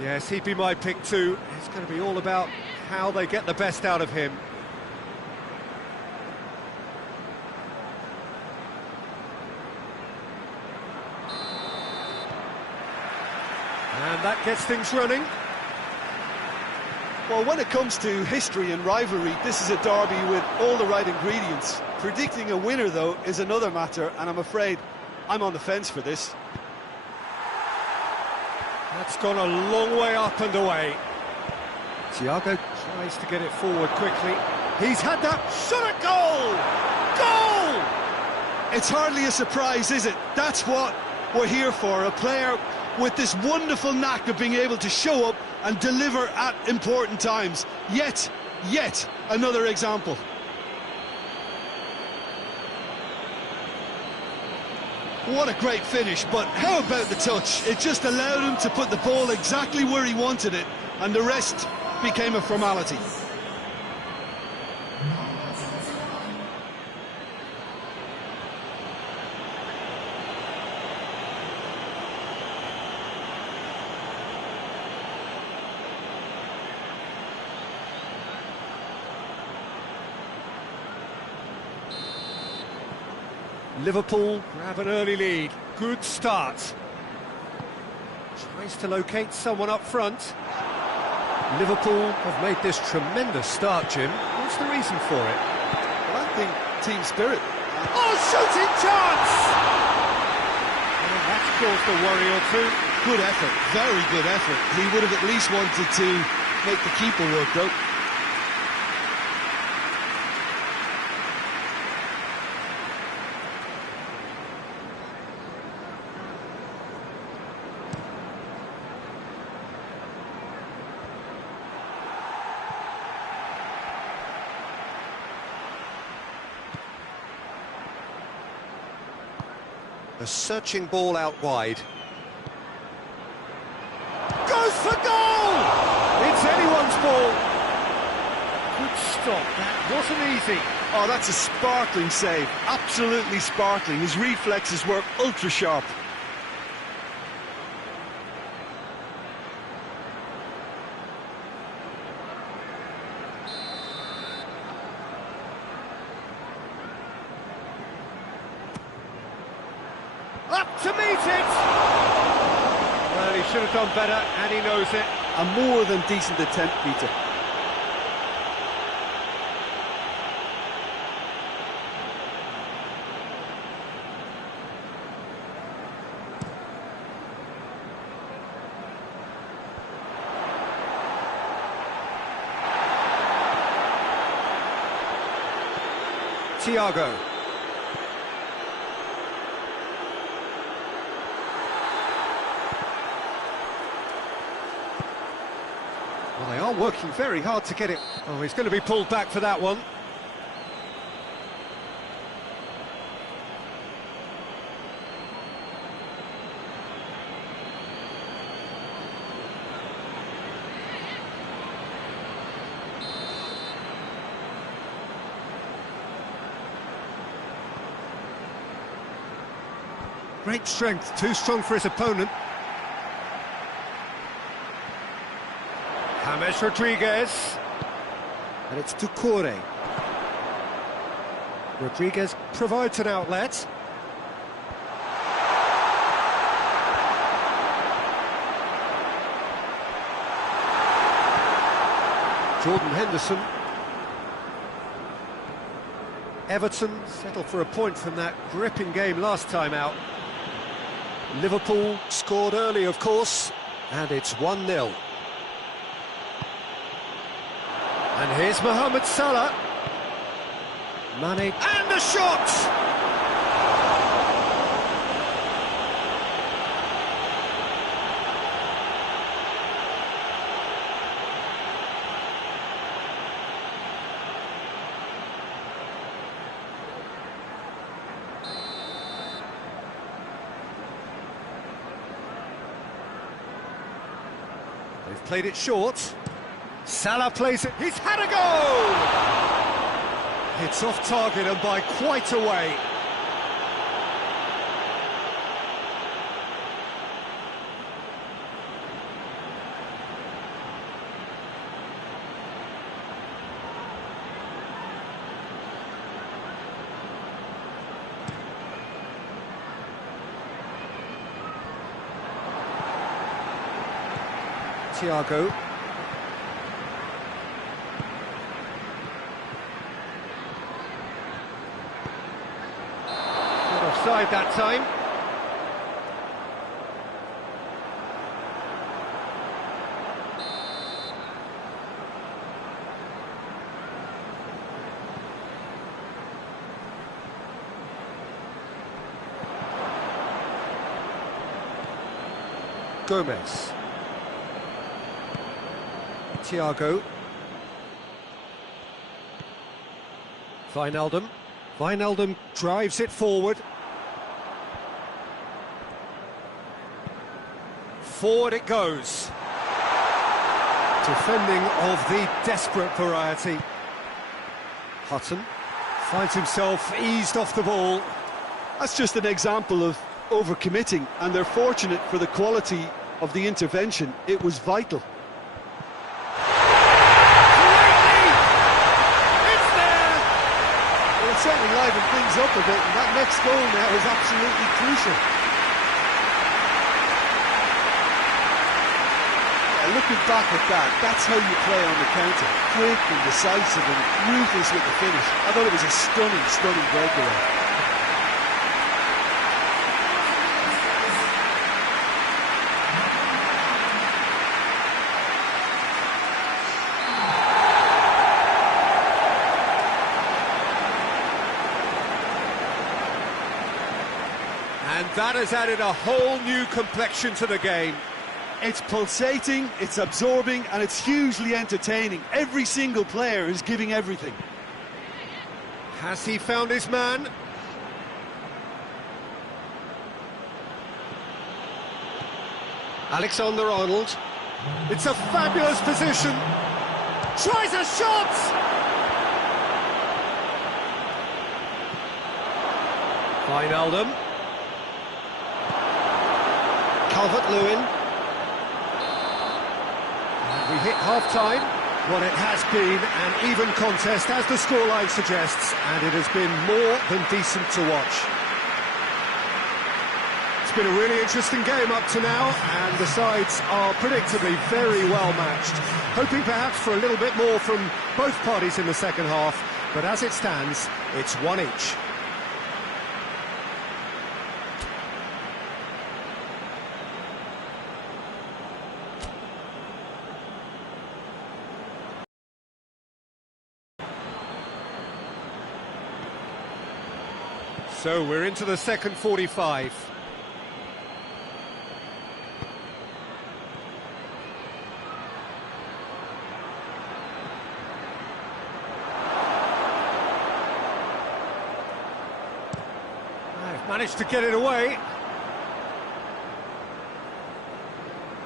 Yes, he'd be my pick too. It's going to be all about how they get the best out of him. And that gets things running. Well, when it comes to history and rivalry, this is a derby with all the right ingredients. Predicting a winner, though, is another matter, and I'm afraid I'm on the fence for this. That's gone a long way up and away. Thiago tries to get it forward quickly. He's had that shot at goal! Goal! It's hardly a surprise, is it? That's what we're here for, a player with this wonderful knack of being able to show up and deliver at important times. Yet another example. What a great finish, but how about the touch? It just allowed him to put the ball exactly where he wanted it, and the rest became a formality. Liverpool grab an early lead. Good start. Tries to locate someone up front. Liverpool have made this tremendous start, Jim. What's the reason for it? Well, I think team spirit. Oh, shooting chance! Well, that's caused a worry or two. Good effort, very good effort. He would have at least wanted to make the keeper work, though. A searching ball out wide. Goes for goal! It's anyone's ball. Good stop, that wasn't easy. Oh, that's a sparkling save, absolutely sparkling. His reflexes were ultra sharp. Up to meet it! Well, he should have done better, and he knows it. A more than decent attempt, Peter. Thiago. Well, they are working very hard to get it. Oh, he's going to be pulled back for that one. Great strength, too strong for his opponent. James Rodriguez. And it's Doucouré. Rodriguez provides an outlet. Jordan Henderson. Everton settled for a point from that gripping game last time out. Liverpool scored early, of course, and it's 1-0. And here's Mohamed Salah. Mane, and a shot! They've played it short. Salah plays it, he's had a goal! It's off target and by quite a way. Thiago. Not offside that time. Gomez. Thiago. Wijnaldum. Wijnaldum drives it forward. Forward it goes. Defending of the desperate variety. Hutton finds himself eased off the ball. That's just an example of overcommitting, and they're fortunate for the quality of the intervention. It was vital. Certainly livened things up a bit, and that next goal now is absolutely crucial. Looking back at that, that's how you play on the counter. Quick and decisive and ruthless with the finish. I thought it was a stunning breakaway. And that has added a whole new complexion to the game. It's pulsating, it's absorbing, and it's hugely entertaining. Every single player is giving everything. Has he found his man? Alexander-Arnold. It's a fabulous position. Tries a shot! Wijnaldum. Calvert-Lewin. And we hit half-time. What it has been an even contest, as the scoreline suggests, and it has been more than decent to watch. It's been a really interesting game up to now, and the sides are predictably very well matched. Hoping perhaps for a little bit more from both parties in the second half, but as it stands, it's one each. So we're into the second 45. I've managed to get it away.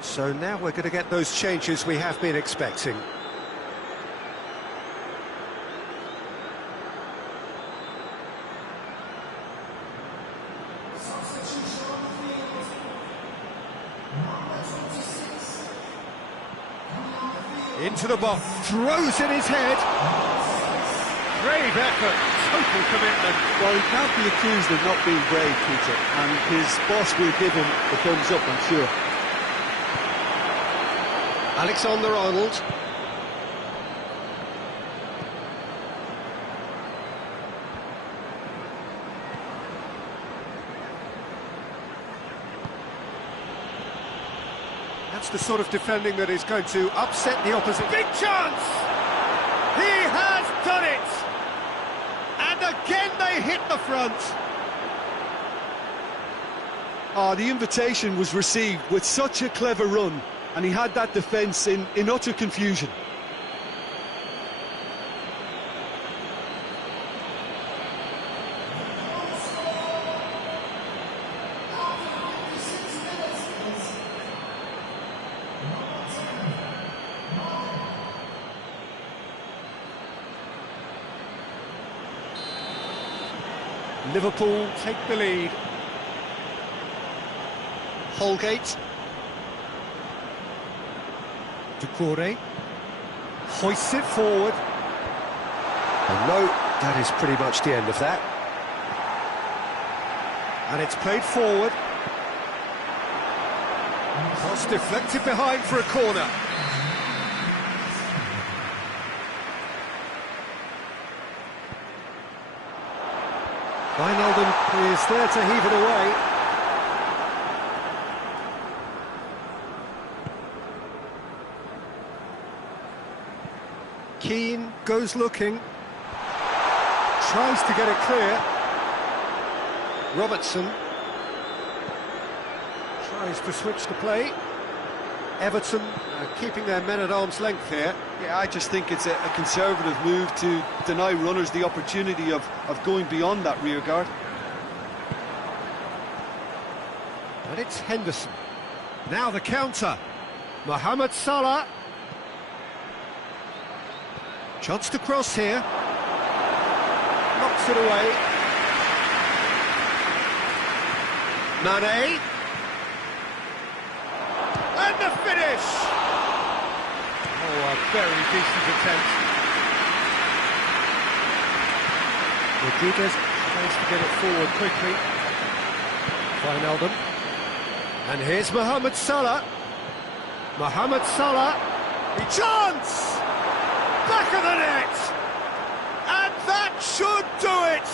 So now we're going to get those changes we have been expecting. Into the box, throws in his head. Brave effort, total commitment. Well, he can't be accused of not being brave, Peter, and his boss will give him the thumbs up, I'm sure. Alexander-Arnold. That's the sort of defending that is going to upset the opposite. Big chance! He has done it! And again they hit the front. The invitation was received with such a clever run, and he had that defence in utter confusion. Liverpool take the lead. Holgate. Doucouré. Hoists it forward. And no, that is pretty much the end of that. And it's played forward. Cross deflected behind for a corner. Wijnaldum is there to heave it away. Keane goes looking. Tries to get it clear. Robertson tries to switch the play. Everton keeping their men at arm's length here. Yeah, I just think it's a conservative move to deny runners the opportunity of going beyond that rear guard. And it's Henderson. Now the counter. Mohamed Salah. Chance to cross here. Knocks it away. Mane. And the finish! Oh, a very decent attempt. Rodriguez tries to get it forward quickly. Wijnaldum. And here's Mohamed Salah. Mohamed Salah. Chance! Back of the net! And that should do it!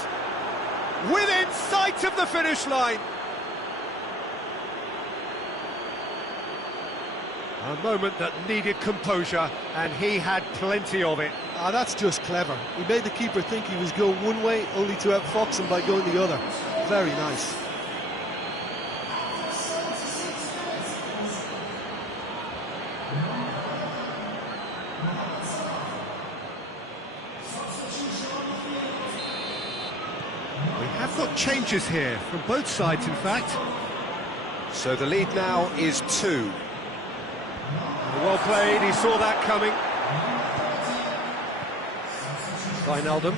Within sight of the finish line. A moment that needed composure, and he had plenty of it. That's just clever. He made the keeper think he was going one way, only to outfox him by going the other. Very nice. We have got changes here, from both sides in fact. So the lead now is 2. Well played, he saw that coming. Wijnaldum.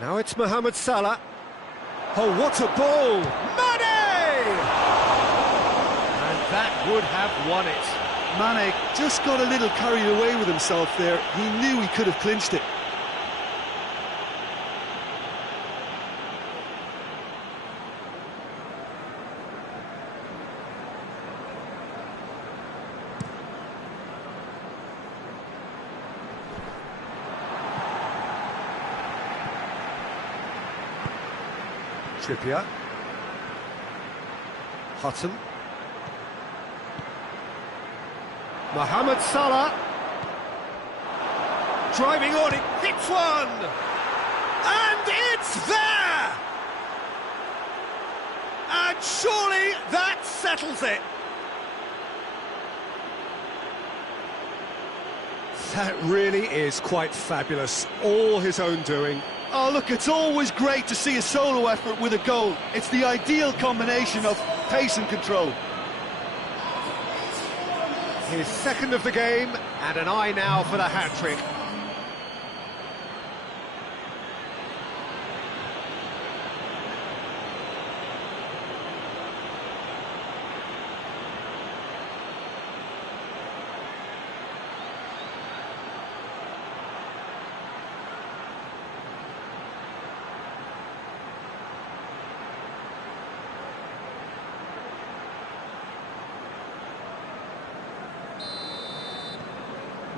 Now it's Mohamed Salah. Oh, what a ball! Mane! And that would have won it. Mane just got a little carried away with himself there. He knew he could have clinched it. Trippier. Hutton. Mohamed Salah. Driving on, it hits one! And it's there! And surely that settles it. That really is quite fabulous. All his own doing. Oh, look, it's always great to see a solo effort with a goal. It's the ideal combination of pace and control. His second of the game, and an eye now for the hat-trick.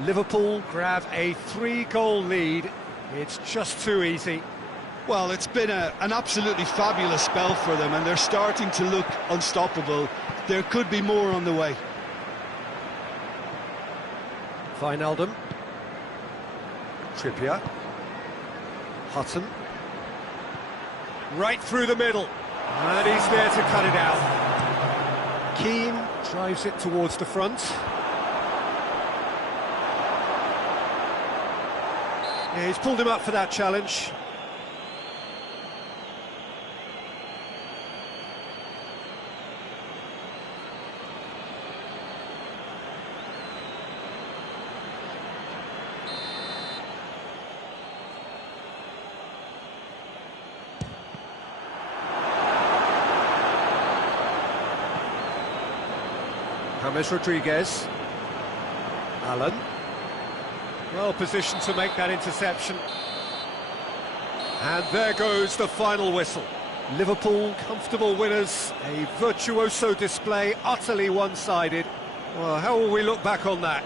Liverpool grab a 3-goal lead. It's just too easy. Well, it's been an absolutely fabulous spell for them, and they're starting to look unstoppable. There could be more on the way. Wijnaldum. Trippier. Hutton. Right through the middle. And he's there to cut it out. Keane drives it towards the front. Yeah, he's pulled him up for that challenge. James Rodriguez. Allen. Well positioned to make that interception. And there goes the final whistle. Liverpool, comfortable winners, a virtuoso display, utterly one-sided. Well, how will we look back on that?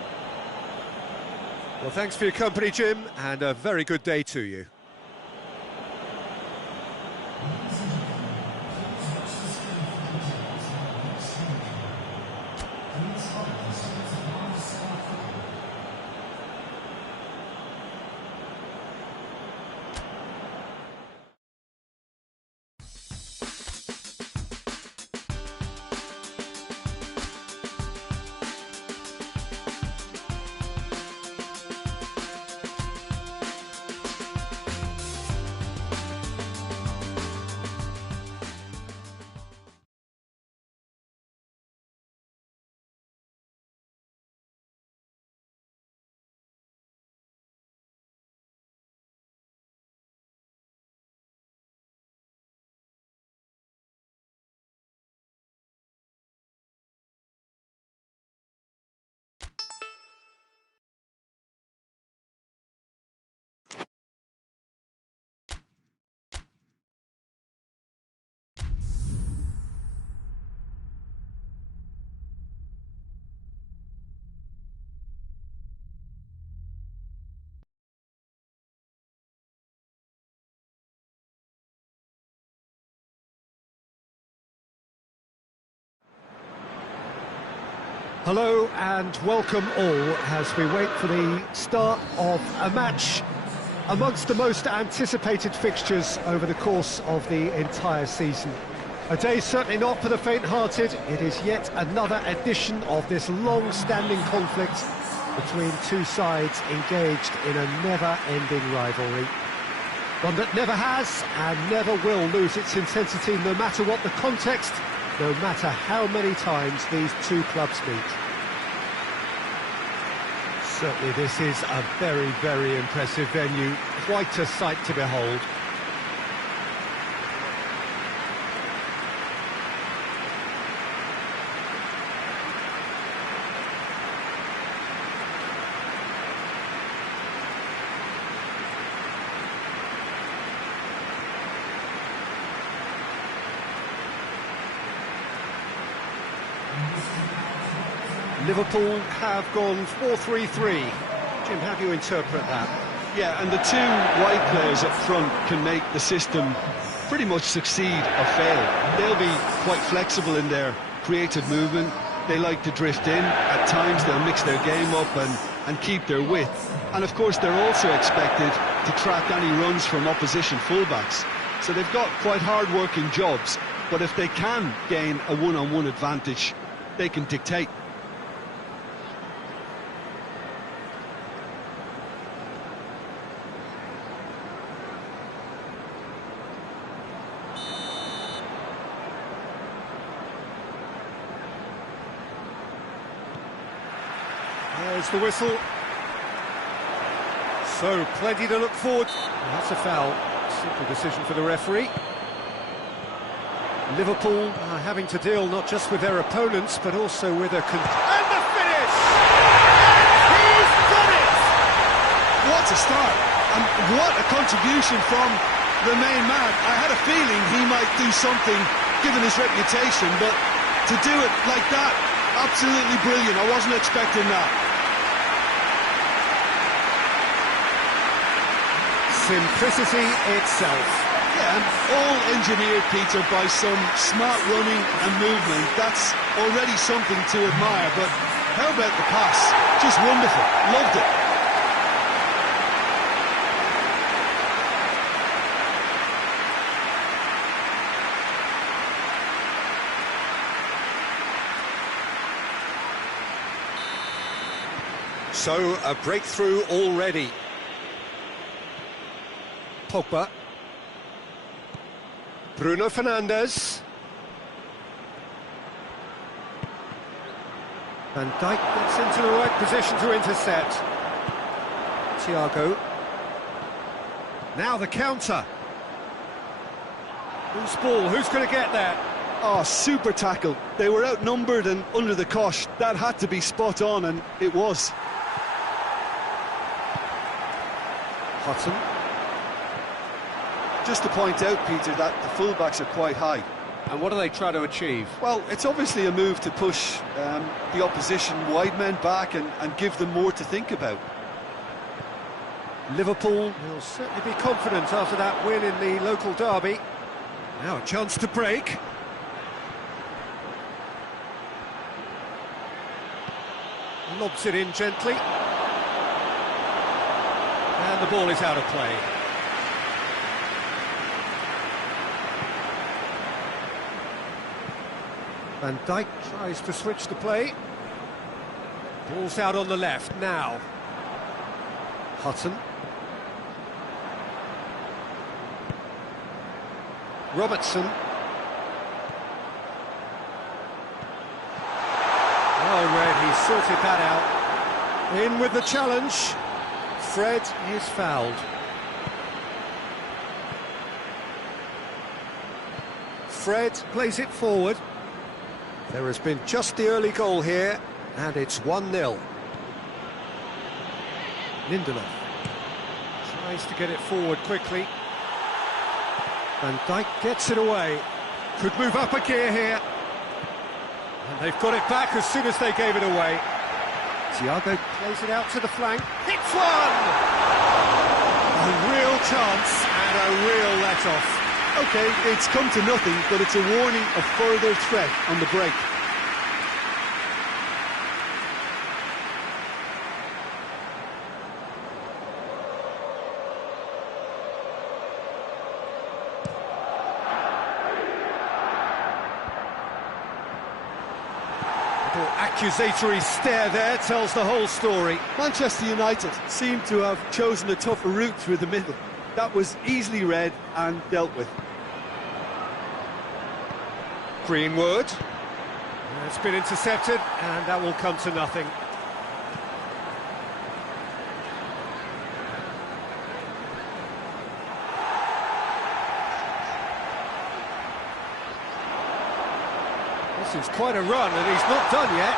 Well, thanks for your company, Jim, and a very good day to you. Hello and welcome all as we wait for the start of a match amongst the most anticipated fixtures over the course of the entire season. A day certainly not for the faint-hearted. It is yet another edition of this long-standing conflict between two sides engaged in a never-ending rivalry. One that never has and never will lose its intensity, no matter what the context, no matter how many times these two clubs meet. Certainly this is a very, very impressive venue, quite a sight to behold. Liverpool have gone 4-3-3. Jim, how do you interpret that? Yeah, and the two wide players up front can make the system pretty much succeed or fail. They'll be quite flexible in their creative movement. They like to drift in. At times they'll mix their game up and keep their width. And of course they're also expected to track any runs from opposition fullbacks. So they've got quite hard-working jobs, but if they can gain a one-on-one advantage, they can dictate. There's the whistle. So, plenty to look forward. That's a foul. Simple decision for the referee. Liverpool are having to deal not just with their opponents, but also with a... And the finish! He's done it! What a start! And what a contribution from the main man. I had a feeling he might do something, given his reputation, but to do it like that, absolutely brilliant. I wasn't expecting that. Simplicity itself. Yeah, and all engineered, Peter, by some smart running and movement. That's already something to admire, but how about the pass? Just wonderful. Loved it. So, a breakthrough already. Pogba. Bruno Fernandes. Van Dijk gets into the right position to intercept. Thiago. Now the counter. Who's ball? Who's going to get there? Oh, super tackle. They were outnumbered and under the cosh. That had to be spot on, and it was. Hudson. Just to point out, Peter, that the fullbacks are quite high. And what do they try to achieve? Well, it's obviously a move to push the opposition wide men back and give them more to think about. Liverpool will certainly be confident after that win in the local derby. Now a chance to break. Lobs it in gently. And the ball is out of play. Van Dijk tries to switch the play. Ball's out on the left now. Hudson. Robertson. Oh, Red, he sorted that out. In with the challenge. Fred is fouled. Fred plays it forward. There has been just the early goal here, and it's 1-0. Lindelof tries to get it forward quickly. Van Dijk gets it away. Could move up a gear here. And they've got it back as soon as they gave it away. Thiago plays it out to the flank. It's one! A real chance and a real let-off. OK, it's come to nothing, but it's a warning of further threat on the break. Accusatory stare there tells the whole story. Manchester United seem to have chosen a tougher route through the middle. That was easily read and dealt with. Greenwood. It's been intercepted, and that will come to nothing. This is quite a run, and he's not done yet.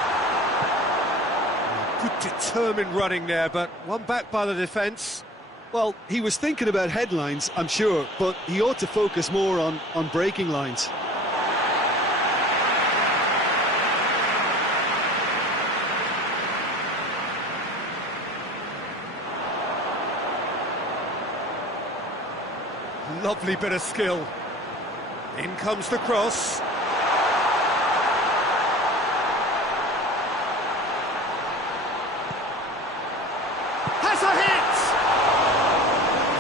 Good determined running there, but one back by the defence. Well, he was thinking about headlines, I'm sure, but he ought to focus more on breaking lines. Lovely bit of skill. In comes the cross. Has a hit!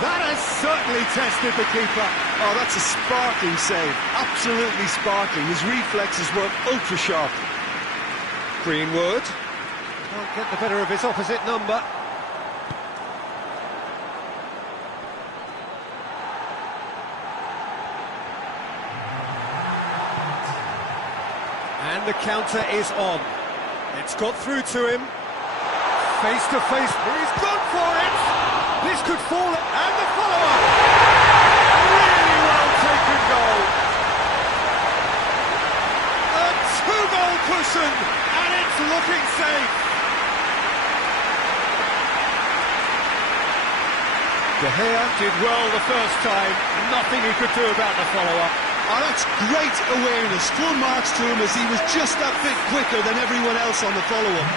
That has certainly tested the keeper. Oh, that's a sparkling save. Absolutely sparkling. His reflexes were ultra sharp. Greenwood. Can't get the better of his opposite number. And the counter is on. It's got through to him. Face to face. He's gone for it. This could fall. And the follow-up. Really well taken goal. A two-goal cushion. And it's looking safe. De Gea did well the first time. Nothing he could do about the follow-up. Oh, that's great awareness. Full marks to him as he was just that bit quicker than everyone else on the follow-up.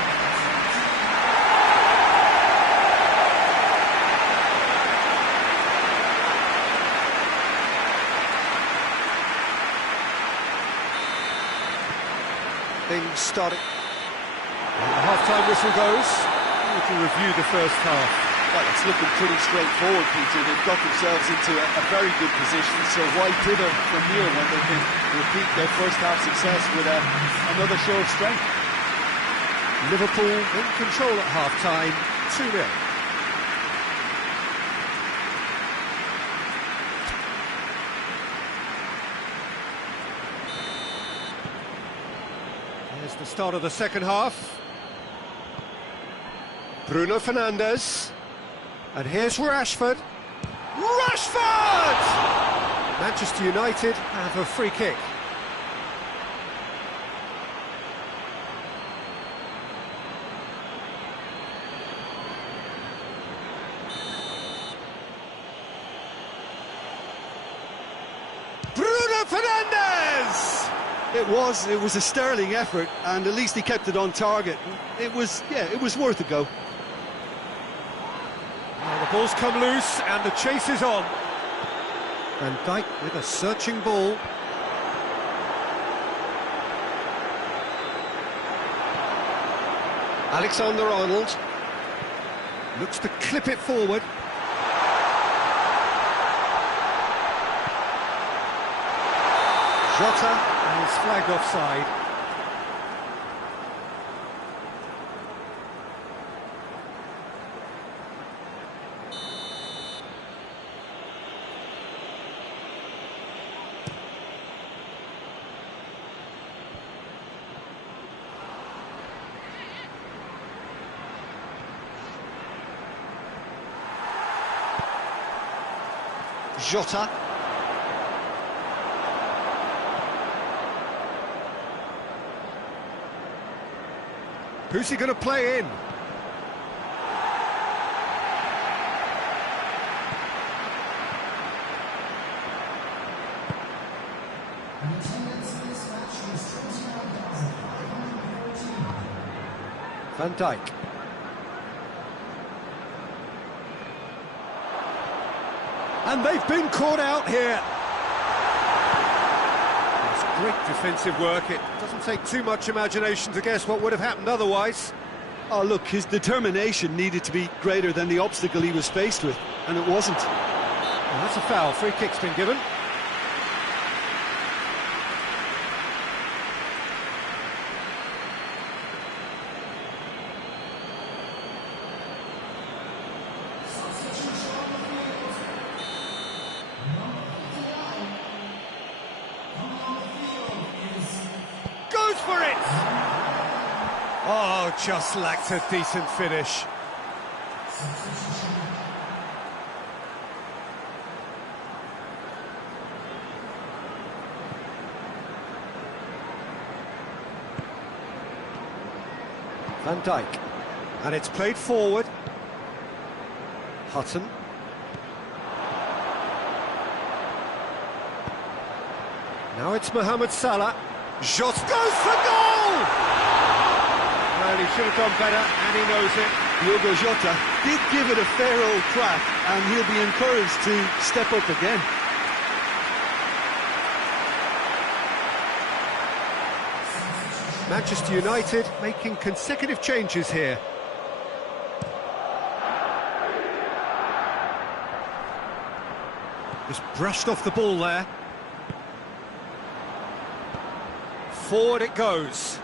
things starting. And the half-time whistle goes. We can review the first half. Well, it's looking pretty straightforward, Peter. They've got themselves into a very good position, so why dither from here when they can repeat their first half success with another show of strength? Liverpool in control at half-time, 2-0. Here's the start of the second half. Bruno Fernandes. And here's Rashford. Rashford! Manchester United have a free kick. Bruno Fernandes! It was a sterling effort, and at least he kept it on target. It was worth a go. Now the ball's come loose and the chase is on. Van Dijk with a searching ball. Alexander-Arnold looks to clip it forward. Jota is flagged offside. Jota. Who's he going to play in? Van Dijk. And they've been caught out here. It's great defensive work. It doesn't take too much imagination to guess what would have happened otherwise. Oh, look, his determination needed to be greater than the obstacle he was faced with, and it wasn't. Well, that's a foul. Free kick's been given. Goes for it! Oh, just lacked a decent finish. Van Dijk, and it's played forward. Hutton. Now it's Mohamed Salah. Jota goes for goal! Well, he should have done better, and he knows it. Diogo Jota did give it a fair old crack, and he'll be encouraged to step up again. Manchester United making consecutive changes here. Just brushed off the ball there. Forward it goes.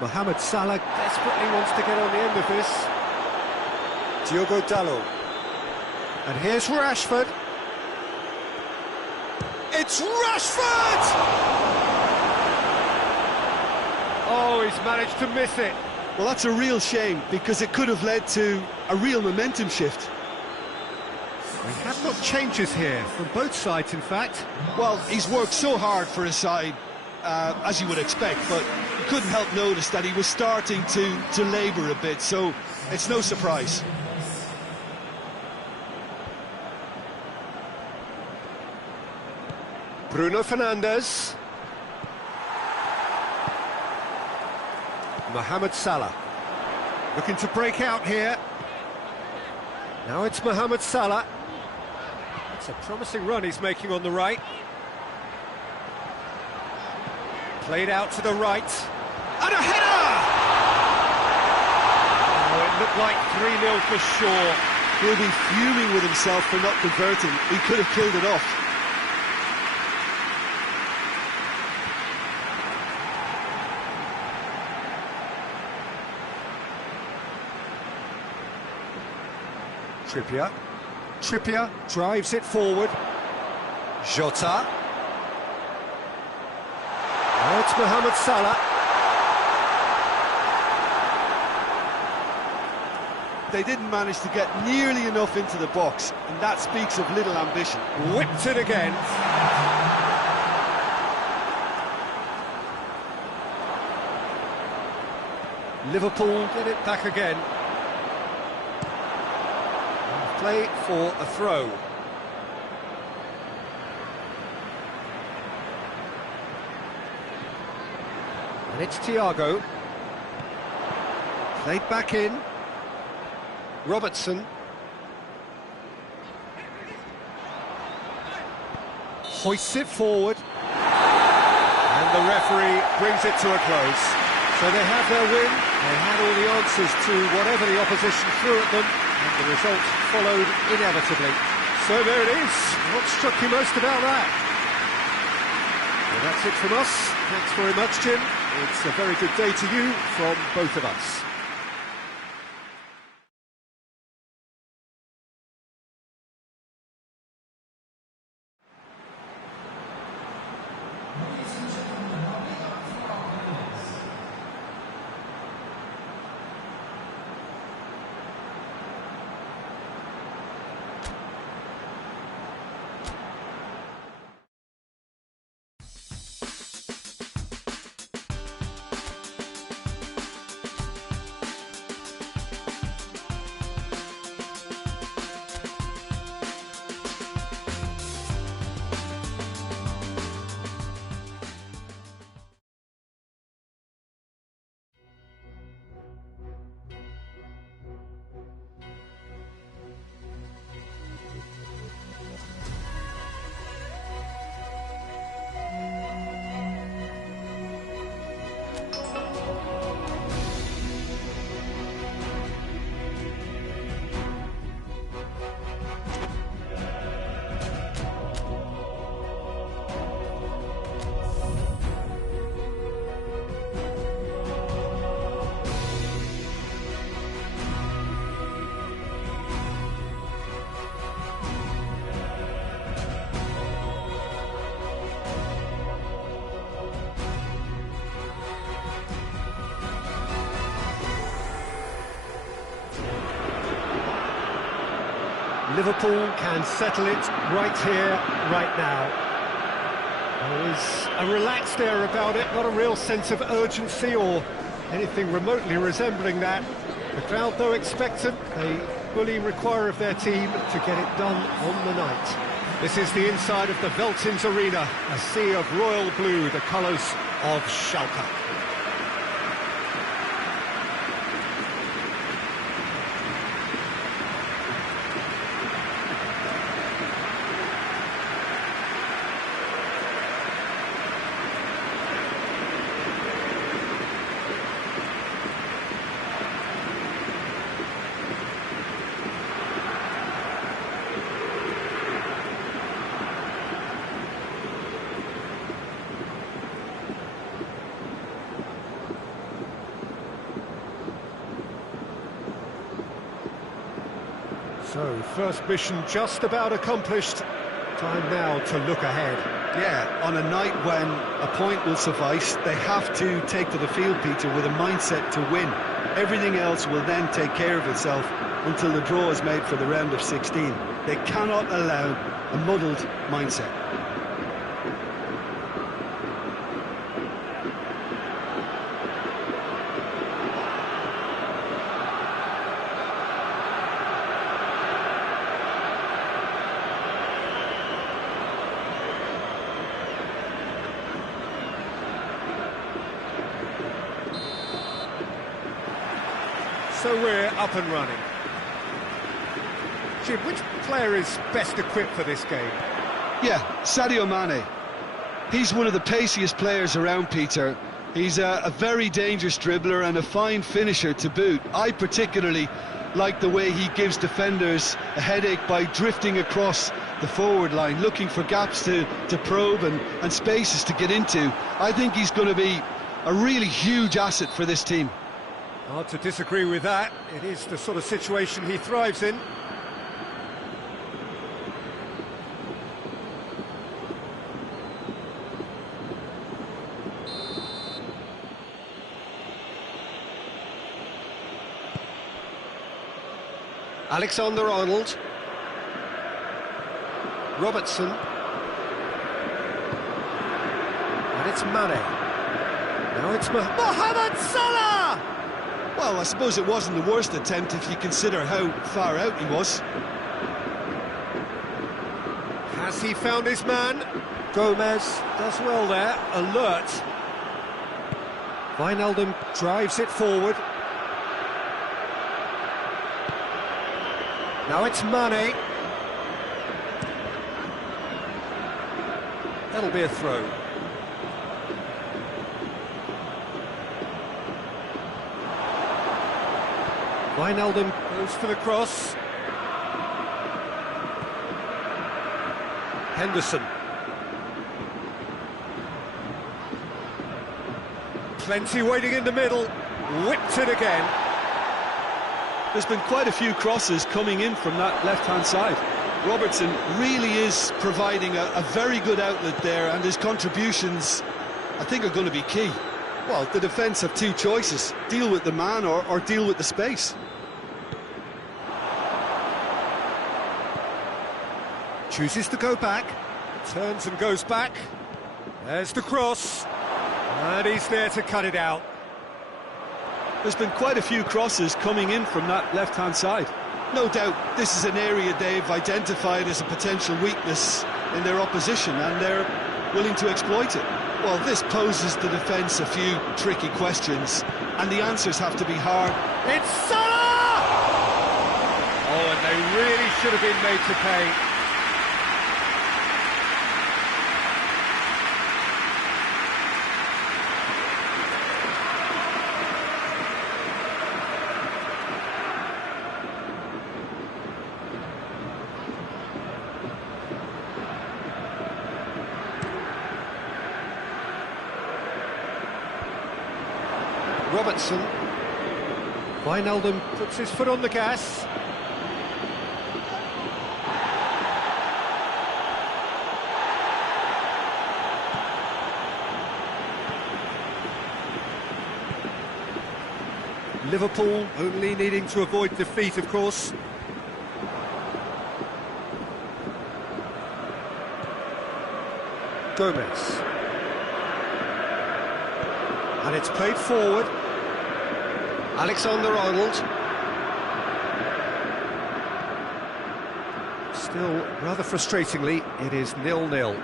Mohamed Salah desperately wants to get on the end of this. Diogo Dalot. And here's Rashford. It's Rashford! Oh, he's managed to miss it. Well, that's a real shame, because it could have led to a real momentum shift. We have got changes here, from both sides, in fact. Well, he's worked so hard for his side, as you would expect, but you couldn't help notice that he was starting to labour a bit, so it's no surprise. Bruno Fernandes. Mohamed Salah. Looking to break out here. Now it's Mohamed Salah. It's a promising run he's making on the right. Played out to the right. And a header! Oh, it looked like 3-0 for sure. He'll be fuming with himself for not converting. He could have killed it off. Trippier drives it forward. Jota. Oh, it's Mohamed Salah. They didn't manage to get nearly enough into the box, and that speaks of little ambition. Whipped it again. Liverpool get it back again. Play for a throw. And it's Thiago. Played back in. Robertson. Hoists it forward. And the referee brings it to a close. So they have their win. They had all the answers to whatever the opposition threw at them. And the result followed inevitably. So there it is. What struck you most about that? Well, that's it from us. Thanks very much, Jim. It's a very good day to you from both of us. Liverpool can settle it right here, right now. There is a relaxed air about it, not a real sense of urgency or anything remotely resembling that. The crowd, though expectant, they fully require of their team to get it done on the night. This is the inside of the Veltins Arena, a sea of royal blue, the colours of Schalke. So, first mission just about accomplished. Time now to look ahead. Yeah, on a night when a point will suffice, they have to take to the field, Peter, with a mindset to win. Everything else will then take care of itself until the draw is made for the round of 16. They cannot allow a muddled mindset. So we're up and running. Jim, which player is best equipped for this game? Yeah, Sadio Mane. He's one of the paciest players around, Peter, He's a very dangerous dribbler and a fine finisher to boot. I particularly like the way he gives defenders a headache by drifting across the forward line, looking for gaps to probe and spaces to get into. I think he's going to be a really huge asset for this team. Hard to disagree with that. It is the sort of situation he thrives in. Alexander-Arnold. Robertson. And it's Mane. Now it's Mohamed Salah! Well, I suppose it wasn't the worst attempt if you consider how far out he was. Has he found his man? Gomez does well there, alert. Wijnaldum drives it forward. Now it's Mane. That'll be a throw. Wijnaldum goes for the cross. Henderson. Plenty waiting in the middle. Whipped it again. There's been quite a few crosses coming in from that left-hand side. Robertson really is providing a very good outlet there, and his contributions, I think, are going to be key. Well, the defence have two choices: deal with the man or deal with the space. Chooses to go back, turns and goes back. There's the cross, and he's there to cut it out. There's been quite a few crosses coming in from that left-hand side. No doubt this is an area they've identified as a potential weakness in their opposition, and they're willing to exploit it. Well, this poses the defence a few tricky questions, and the answers have to be hard. It's Salah! Oh, and they really should have been made to pay. Robertson. Wijnaldum puts his foot on the gas. Liverpool only needing to avoid defeat, of course. Gomez. And it's played forward. Alexander-Arnold. Still, rather frustratingly, it is 0-0.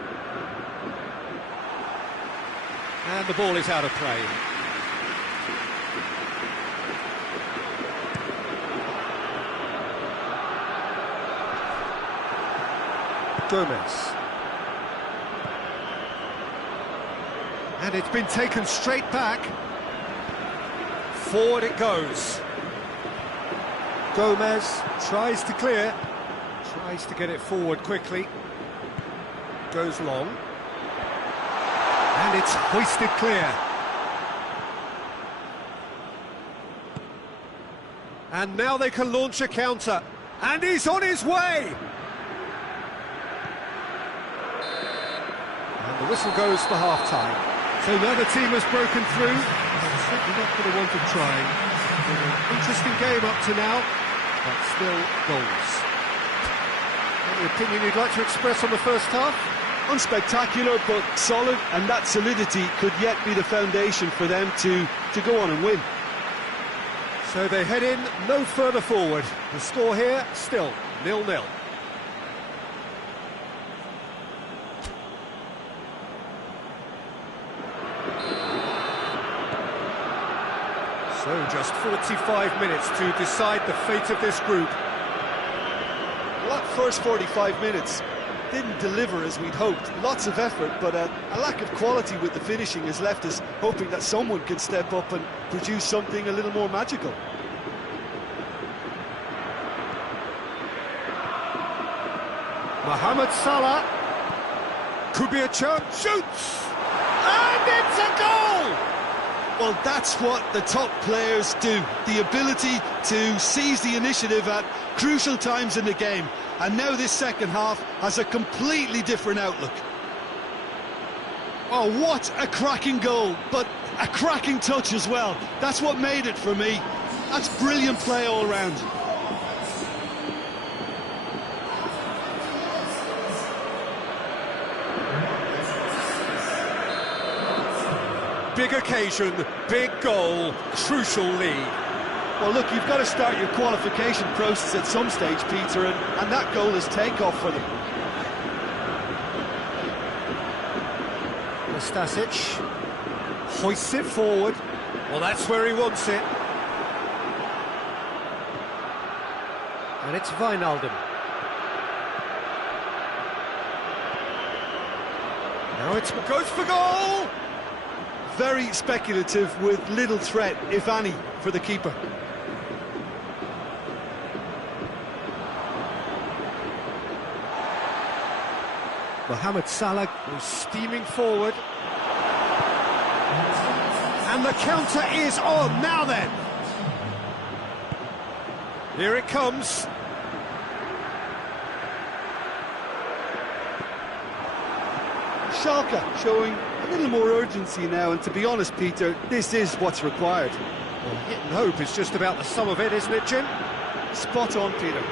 And the ball is out of play. Gomez. And it's been taken straight back. Forward it goes. Gomez tries to clear. Tries to get it forward quickly. Goes long. And it's hoisted clear. And now they can launch a counter. And he's on his way! And the whistle goes for half-time. So now the team has broken through. Certainly not for the want of trying. An interesting game up to now, but still goals. Any opinion you'd like to express on the first half? Unspectacular, but solid, and that solidity could yet be the foundation for them to go on and win. So they head in no further forward. The score here, still 0-0. So just 45 minutes to decide the fate of this group. Well, that first 45 minutes didn't deliver as we'd hoped. Lots of effort, but a lack of quality with the finishing has left us hoping that someone can step up and produce something a little more magical. Mohamed Salah. Could be a chance. Shoots! And it's a goal! Well, that's what the top players do. The ability to seize the initiative at crucial times in the game. And now this second half has a completely different outlook. Oh, what a cracking goal, but a cracking touch as well. That's what made it for me. That's brilliant play all round. Big occasion, big goal, crucial lead. Well, look, you've got to start your qualification process at some stage, Peter, and that goal is takeoff for them. Stasic hoists it forward. Well, that's where he wants it. And it's Wijnaldum. Now it goes for goal! Very speculative with little threat, if any, for the keeper. Mohamed Salah goes steaming forward. And the counter is on, now then. Here it comes. Schalke showing a little more urgency now, and to be honest, Peter, this is what's required. Well, hit and hope is just about the sum of it, isn't it, Jim? Spot on, Peter.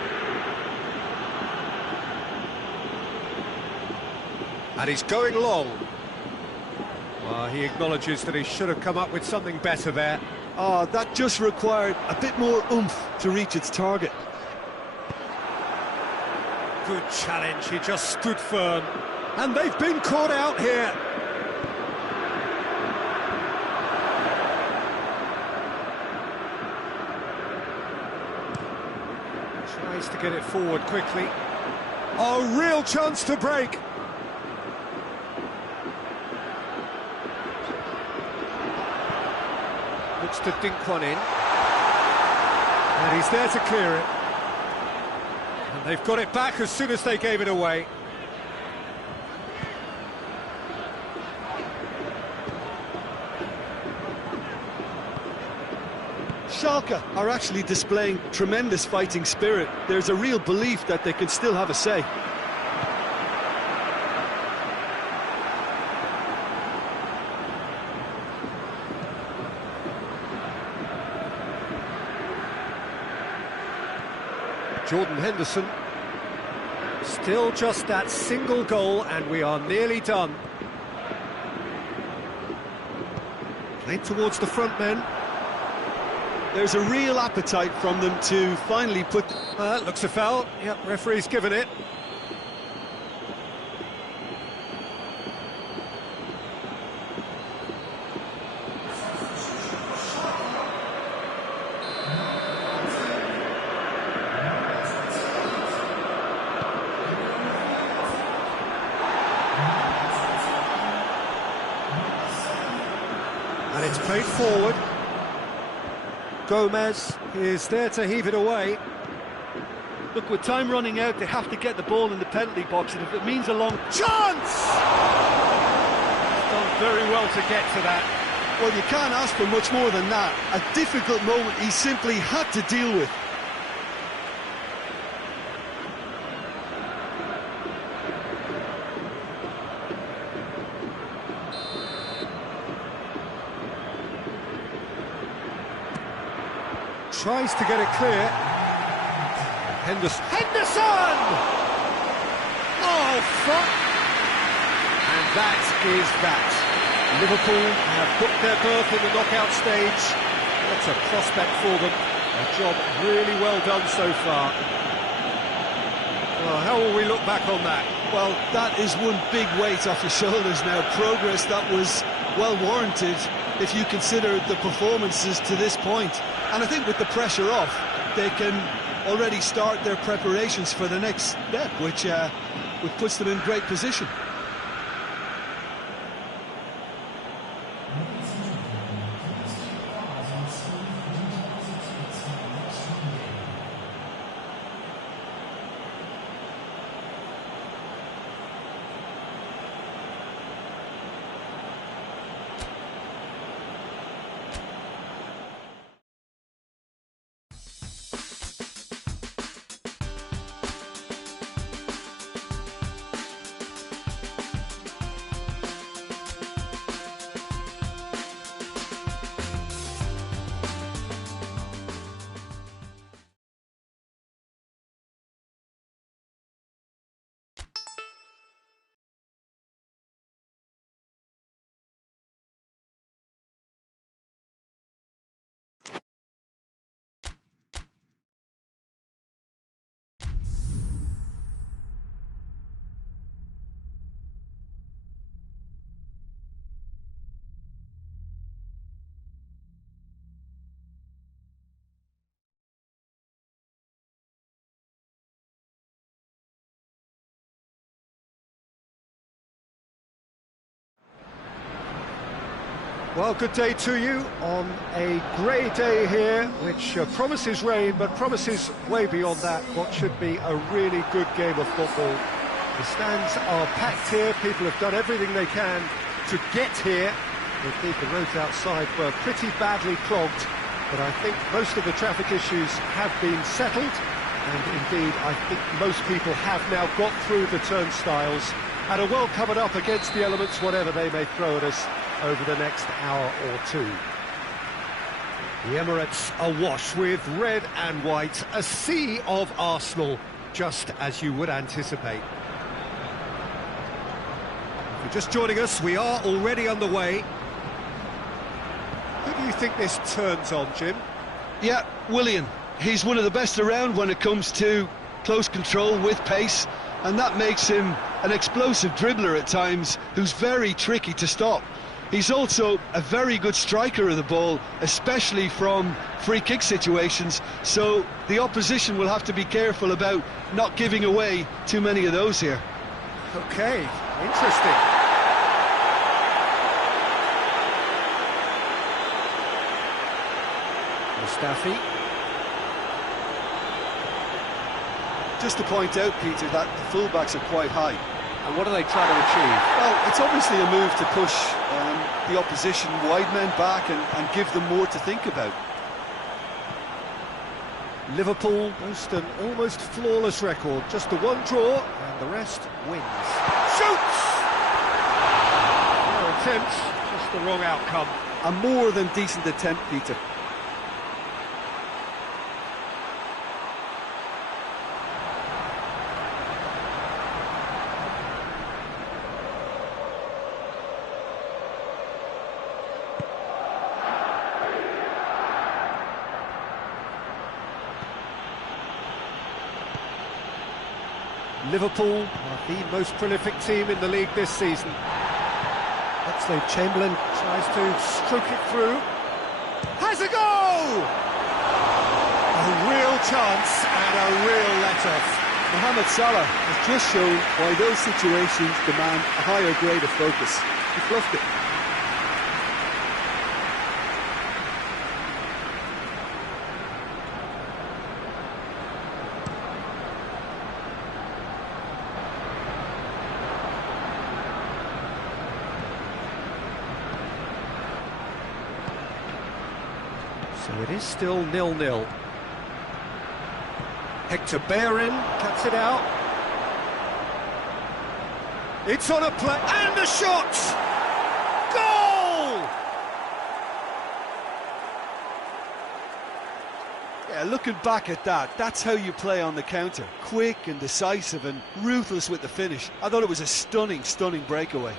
And he's going long. Well, he acknowledges that he should have come up with something better there. Oh, that just required a bit more oomph to reach its target. Good challenge, he just stood firm. And they've been caught out here. Tries to get it forward quickly. Oh, real chance to break. Looks to dink one in. And he's there to clear it. And they've got it back as soon as they gave it away. Schalke are actually displaying tremendous fighting spirit. There's a real belief that they can still have a say. Jordan Henderson. Still just that single goal and we are nearly done. Played towards the front men. There's a real appetite from them to finally put... Looks a foul. Yep, referee's given it. And it's played forward. Gomez is there to heave it away. Look, with time running out, they have to get the ball in the penalty box, and if it means a long... Chance! Done very well to get to that. Well, you can't ask for much more than that. A difficult moment he simply had to deal with. Tries to get it clear. Henderson! Oh, fuck! And that is that. Liverpool have booked their berth in the knockout stage. That's a prospect for them. A job really well done so far. Well, how will we look back on that? Well, that is one big weight off your shoulders now. Progress that was well warranted if you consider the performances to this point. And I think with the pressure off, they can already start their preparations for the next step, which which puts them in great position. Well, good day to you on a grey day here, which promises rain, but promises way beyond that what should be a really good game of football. The stands are packed here, people have done everything they can to get here. Indeed, the roads outside were pretty badly clogged, but I think most of the traffic issues have been settled, and indeed I think most people have now got through the turnstiles and are well covered up against the elements, whatever they may throw at us over the next hour or two. The Emirates awash with red and white, a sea of Arsenal, just as you would anticipate. If you're just joining us, we are already underway. Who do you think this turns on, Jim? Yeah, Willian. He's one of the best around when it comes to close control with pace, and that makes him an explosive dribbler at times who's very tricky to stop. He's also a very good striker of the ball, especially from free kick situations, so the opposition will have to be careful about not giving away too many of those here. Okay, interesting. Mustafi. Just to point out, Peter, that the fullbacks are quite high. And what do they try to achieve? Well, it's obviously a move to push the opposition wide men back and give them more to think about. Liverpool boast an almost flawless record, just the one draw and the rest wins. Shoots! No attempt, just the wrong outcome. A more than decent attempt, Peter. Liverpool are the most prolific team in the league this season. Oxlade-Chamberlain tries to stroke it through. Has a goal! A real chance and a real let-off. Mohamed Salah has just shown why those situations demand a higher grade of focus. He fluffed it. So it is still 0-0. Hector Bellerin cuts it out. It's on a play, and a shot! Goal! Yeah, looking back at that, that's how you play on the counter. Quick and decisive and ruthless with the finish. I thought it was a stunning, stunning breakaway.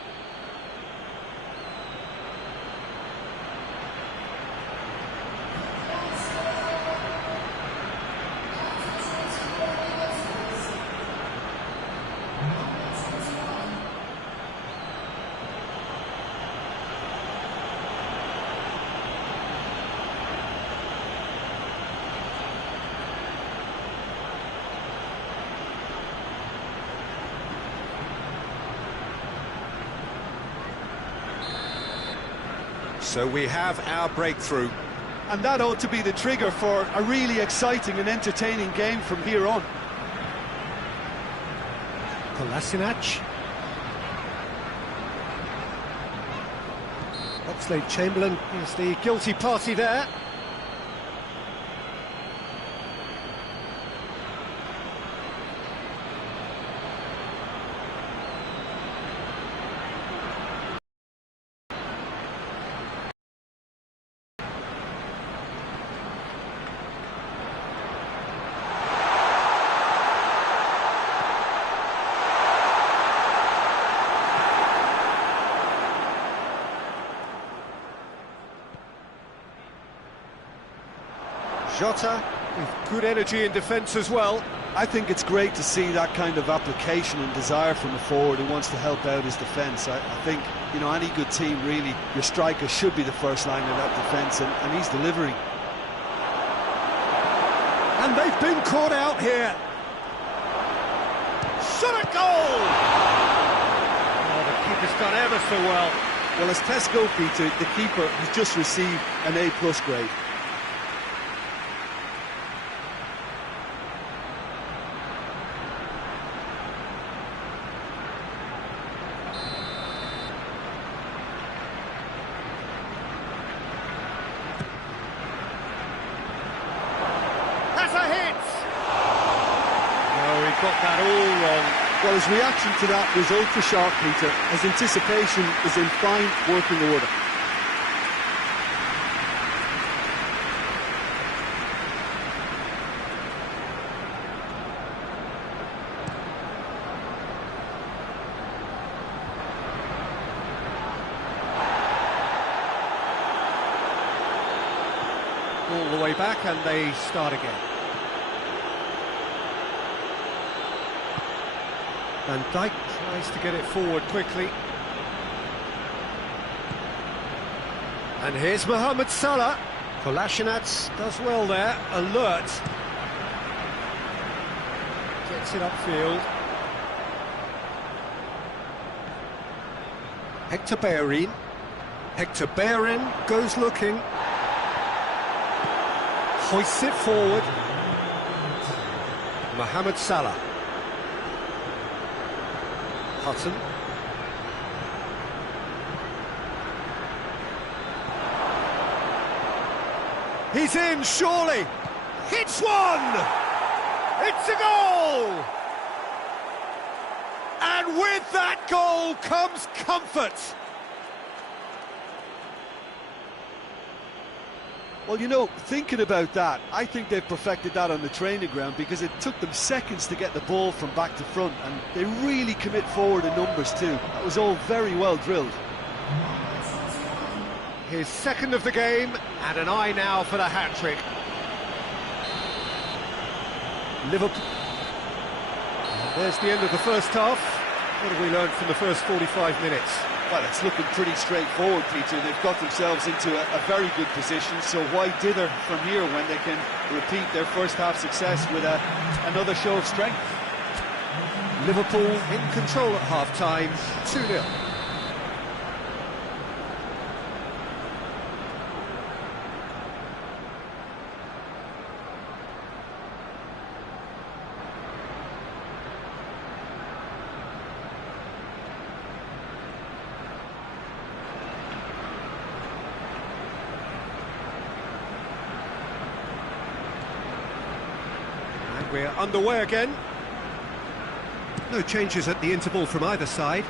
So we have our breakthrough. And that ought to be the trigger for a really exciting and entertaining game from here on. Kolasinac. Oxlade-Chamberlain is the guilty party there. Jota with good energy in defence as well. I think it's great to see that kind of application and desire from a forward who wants to help out his defence. I think, you know, any good team, really, your striker should be the first line of that defence, and he's delivering. And they've been caught out here. Shot at goal! Oh, the keeper's done ever so well. Well, as tests go, Peter, the keeper has just received an A+ grade. Got that all wrong. Well, his reaction to that was ultra sharp, Peter. His anticipation is in fine working order. All the way back, and they start again. Van Dijk tries to get it forward quickly. And here's Mohamed Salah. Kolasinac does well there, alert. Gets it upfield. Hector Bellerin. Hector Bellerin goes looking. Hoists it forward. Mohamed Salah. Hutton. He's in, surely. Hits one! It's a goal! And with that goal comes comfort. Well, you know, thinking about that, I think they've perfected that on the training ground, because it took them seconds to get the ball from back to front, and they really commit forward in numbers too. That was all very well drilled. His second of the game, and an eye now for the hat-trick. Liverpool. There's the end of the first half. What have we learned from the first 45 minutes? Well, it's looking pretty straightforward, Peter. They've got themselves into a very good position, so why dither from here when they can repeat their first half success with another show of strength? Liverpool in control at half-time, 2-0. We're underway again. No changes at the interval from either side.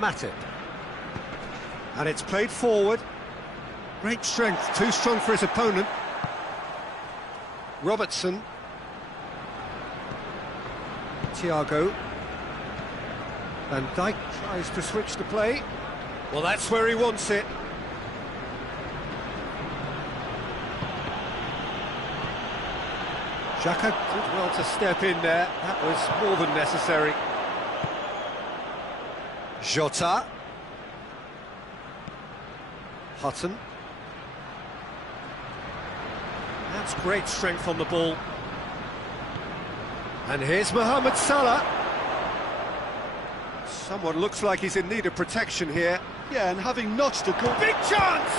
Matip. And it's played forward. Great strength, too strong for his opponent. Robertson. Thiago. Van Dijk tries to switch the play. Well, that's where he wants it. Xhaka did well to step in there. That was more than necessary. Jota. Hutton. That's great strength on the ball. And here's Mohamed Salah. Someone looks like he's in need of protection here. Yeah, and having notched a goal... Big chance!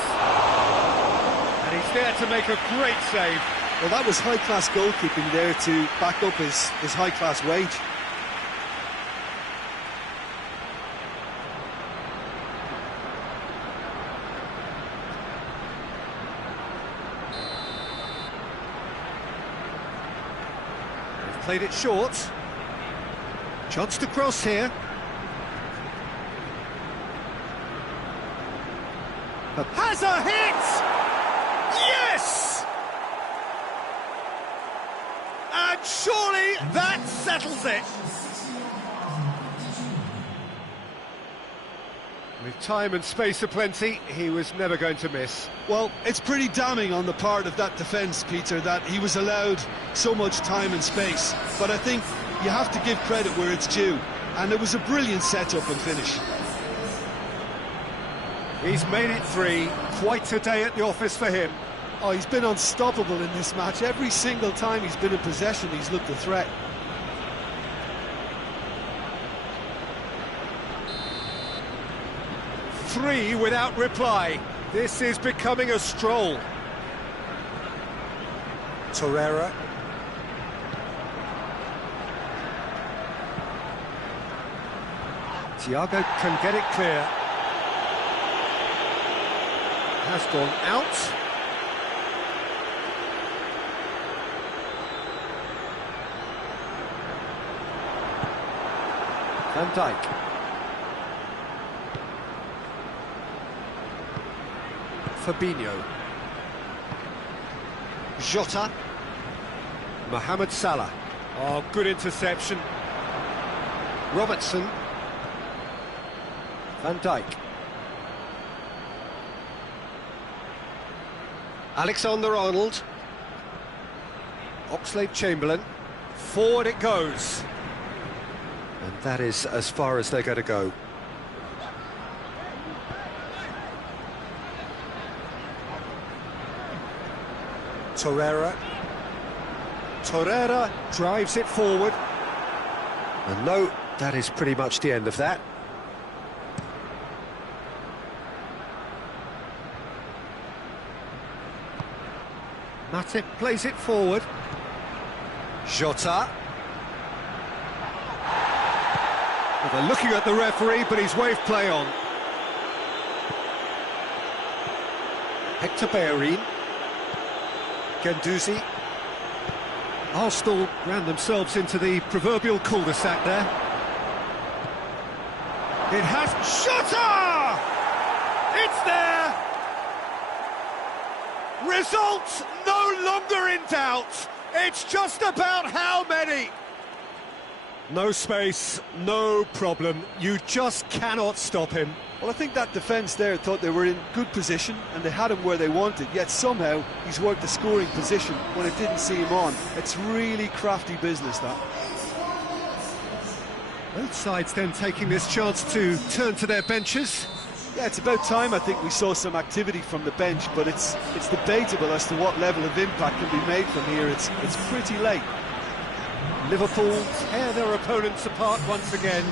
And he's there to make a great save. Well, that was high-class goalkeeping there to back up his high-class wage. They've played it short. Chance to cross here. Has a hit! Yes! And surely that settles it. With time and space aplenty, he was never going to miss. Well, it's pretty damning on the part of that defence, Peter, that he was allowed so much time and space. But I think you have to give credit where it's due, and it was a brilliant setup and finish. He's made it 3. Quite a day at the office for him. Oh, he's been unstoppable in this match. Every single time he's been in possession, he's looked a threat. Three without reply. This is becoming a stroll. Torreira. Thiago can get it clear. Has gone out. Van Dijk. Fabinho. Jota. Mohamed Salah. Oh, good interception. Robertson. Van Dijk. Alexander-Arnold. Oxlade-Chamberlain. Forward it goes. And that is as far as they're going to go. Torreira. Torreira drives it forward. And no, that is pretty much the end of that. Matip plays it forward. Jota. Well, they're looking at the referee, but he's waved play on. Hector Bellerin. Guendouzi. Arsenal ran themselves into the proverbial cul-de-sac there. It has... Jota! It's there! Result no longer in doubt. It's just about how many. No space, no problem. You just cannot stop him. Well, I think that defence there thought they were in good position and they had him where they wanted, yet somehow he's worked the scoring position when it didn't see him on. It's really crafty business, that. Both sides then taking this chance to turn to their benches. Yeah, it's about time I think we saw some activity from the bench, but it's debatable as to what level of impact can be made from here. It's pretty late. Liverpool tear their opponents apart once again.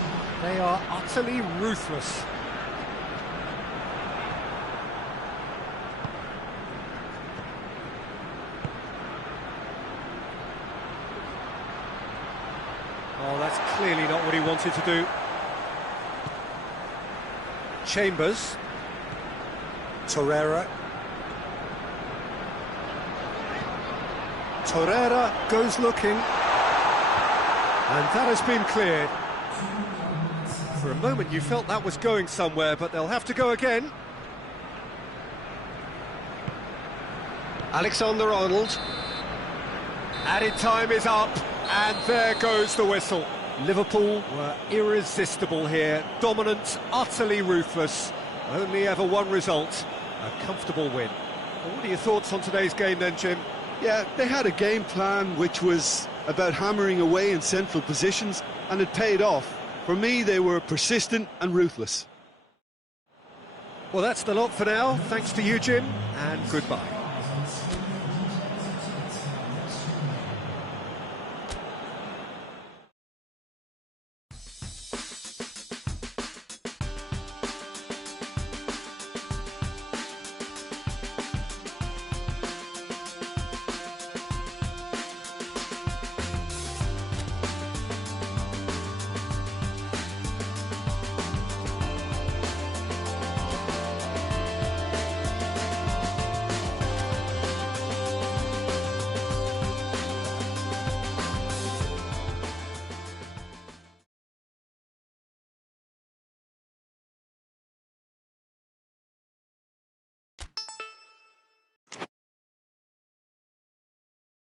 They are utterly ruthless. Oh, that's clearly not what he wanted to do. Chambers. Torreira. Torreira goes looking. And that has been cleared. For a moment you felt that was going somewhere, but they'll have to go again. Alexander-Arnold. Added time is up, and there goes the whistle. Liverpool were irresistible here, dominant, utterly ruthless. Only ever one result, a comfortable win. Well, what are your thoughts on today's game then, Jim? Yeah, they had a game plan which was about hammering away in central positions, and it paid off. For me, they were persistent and ruthless. Well, that's the lot for now. Thanks to you, Jim, and goodbye.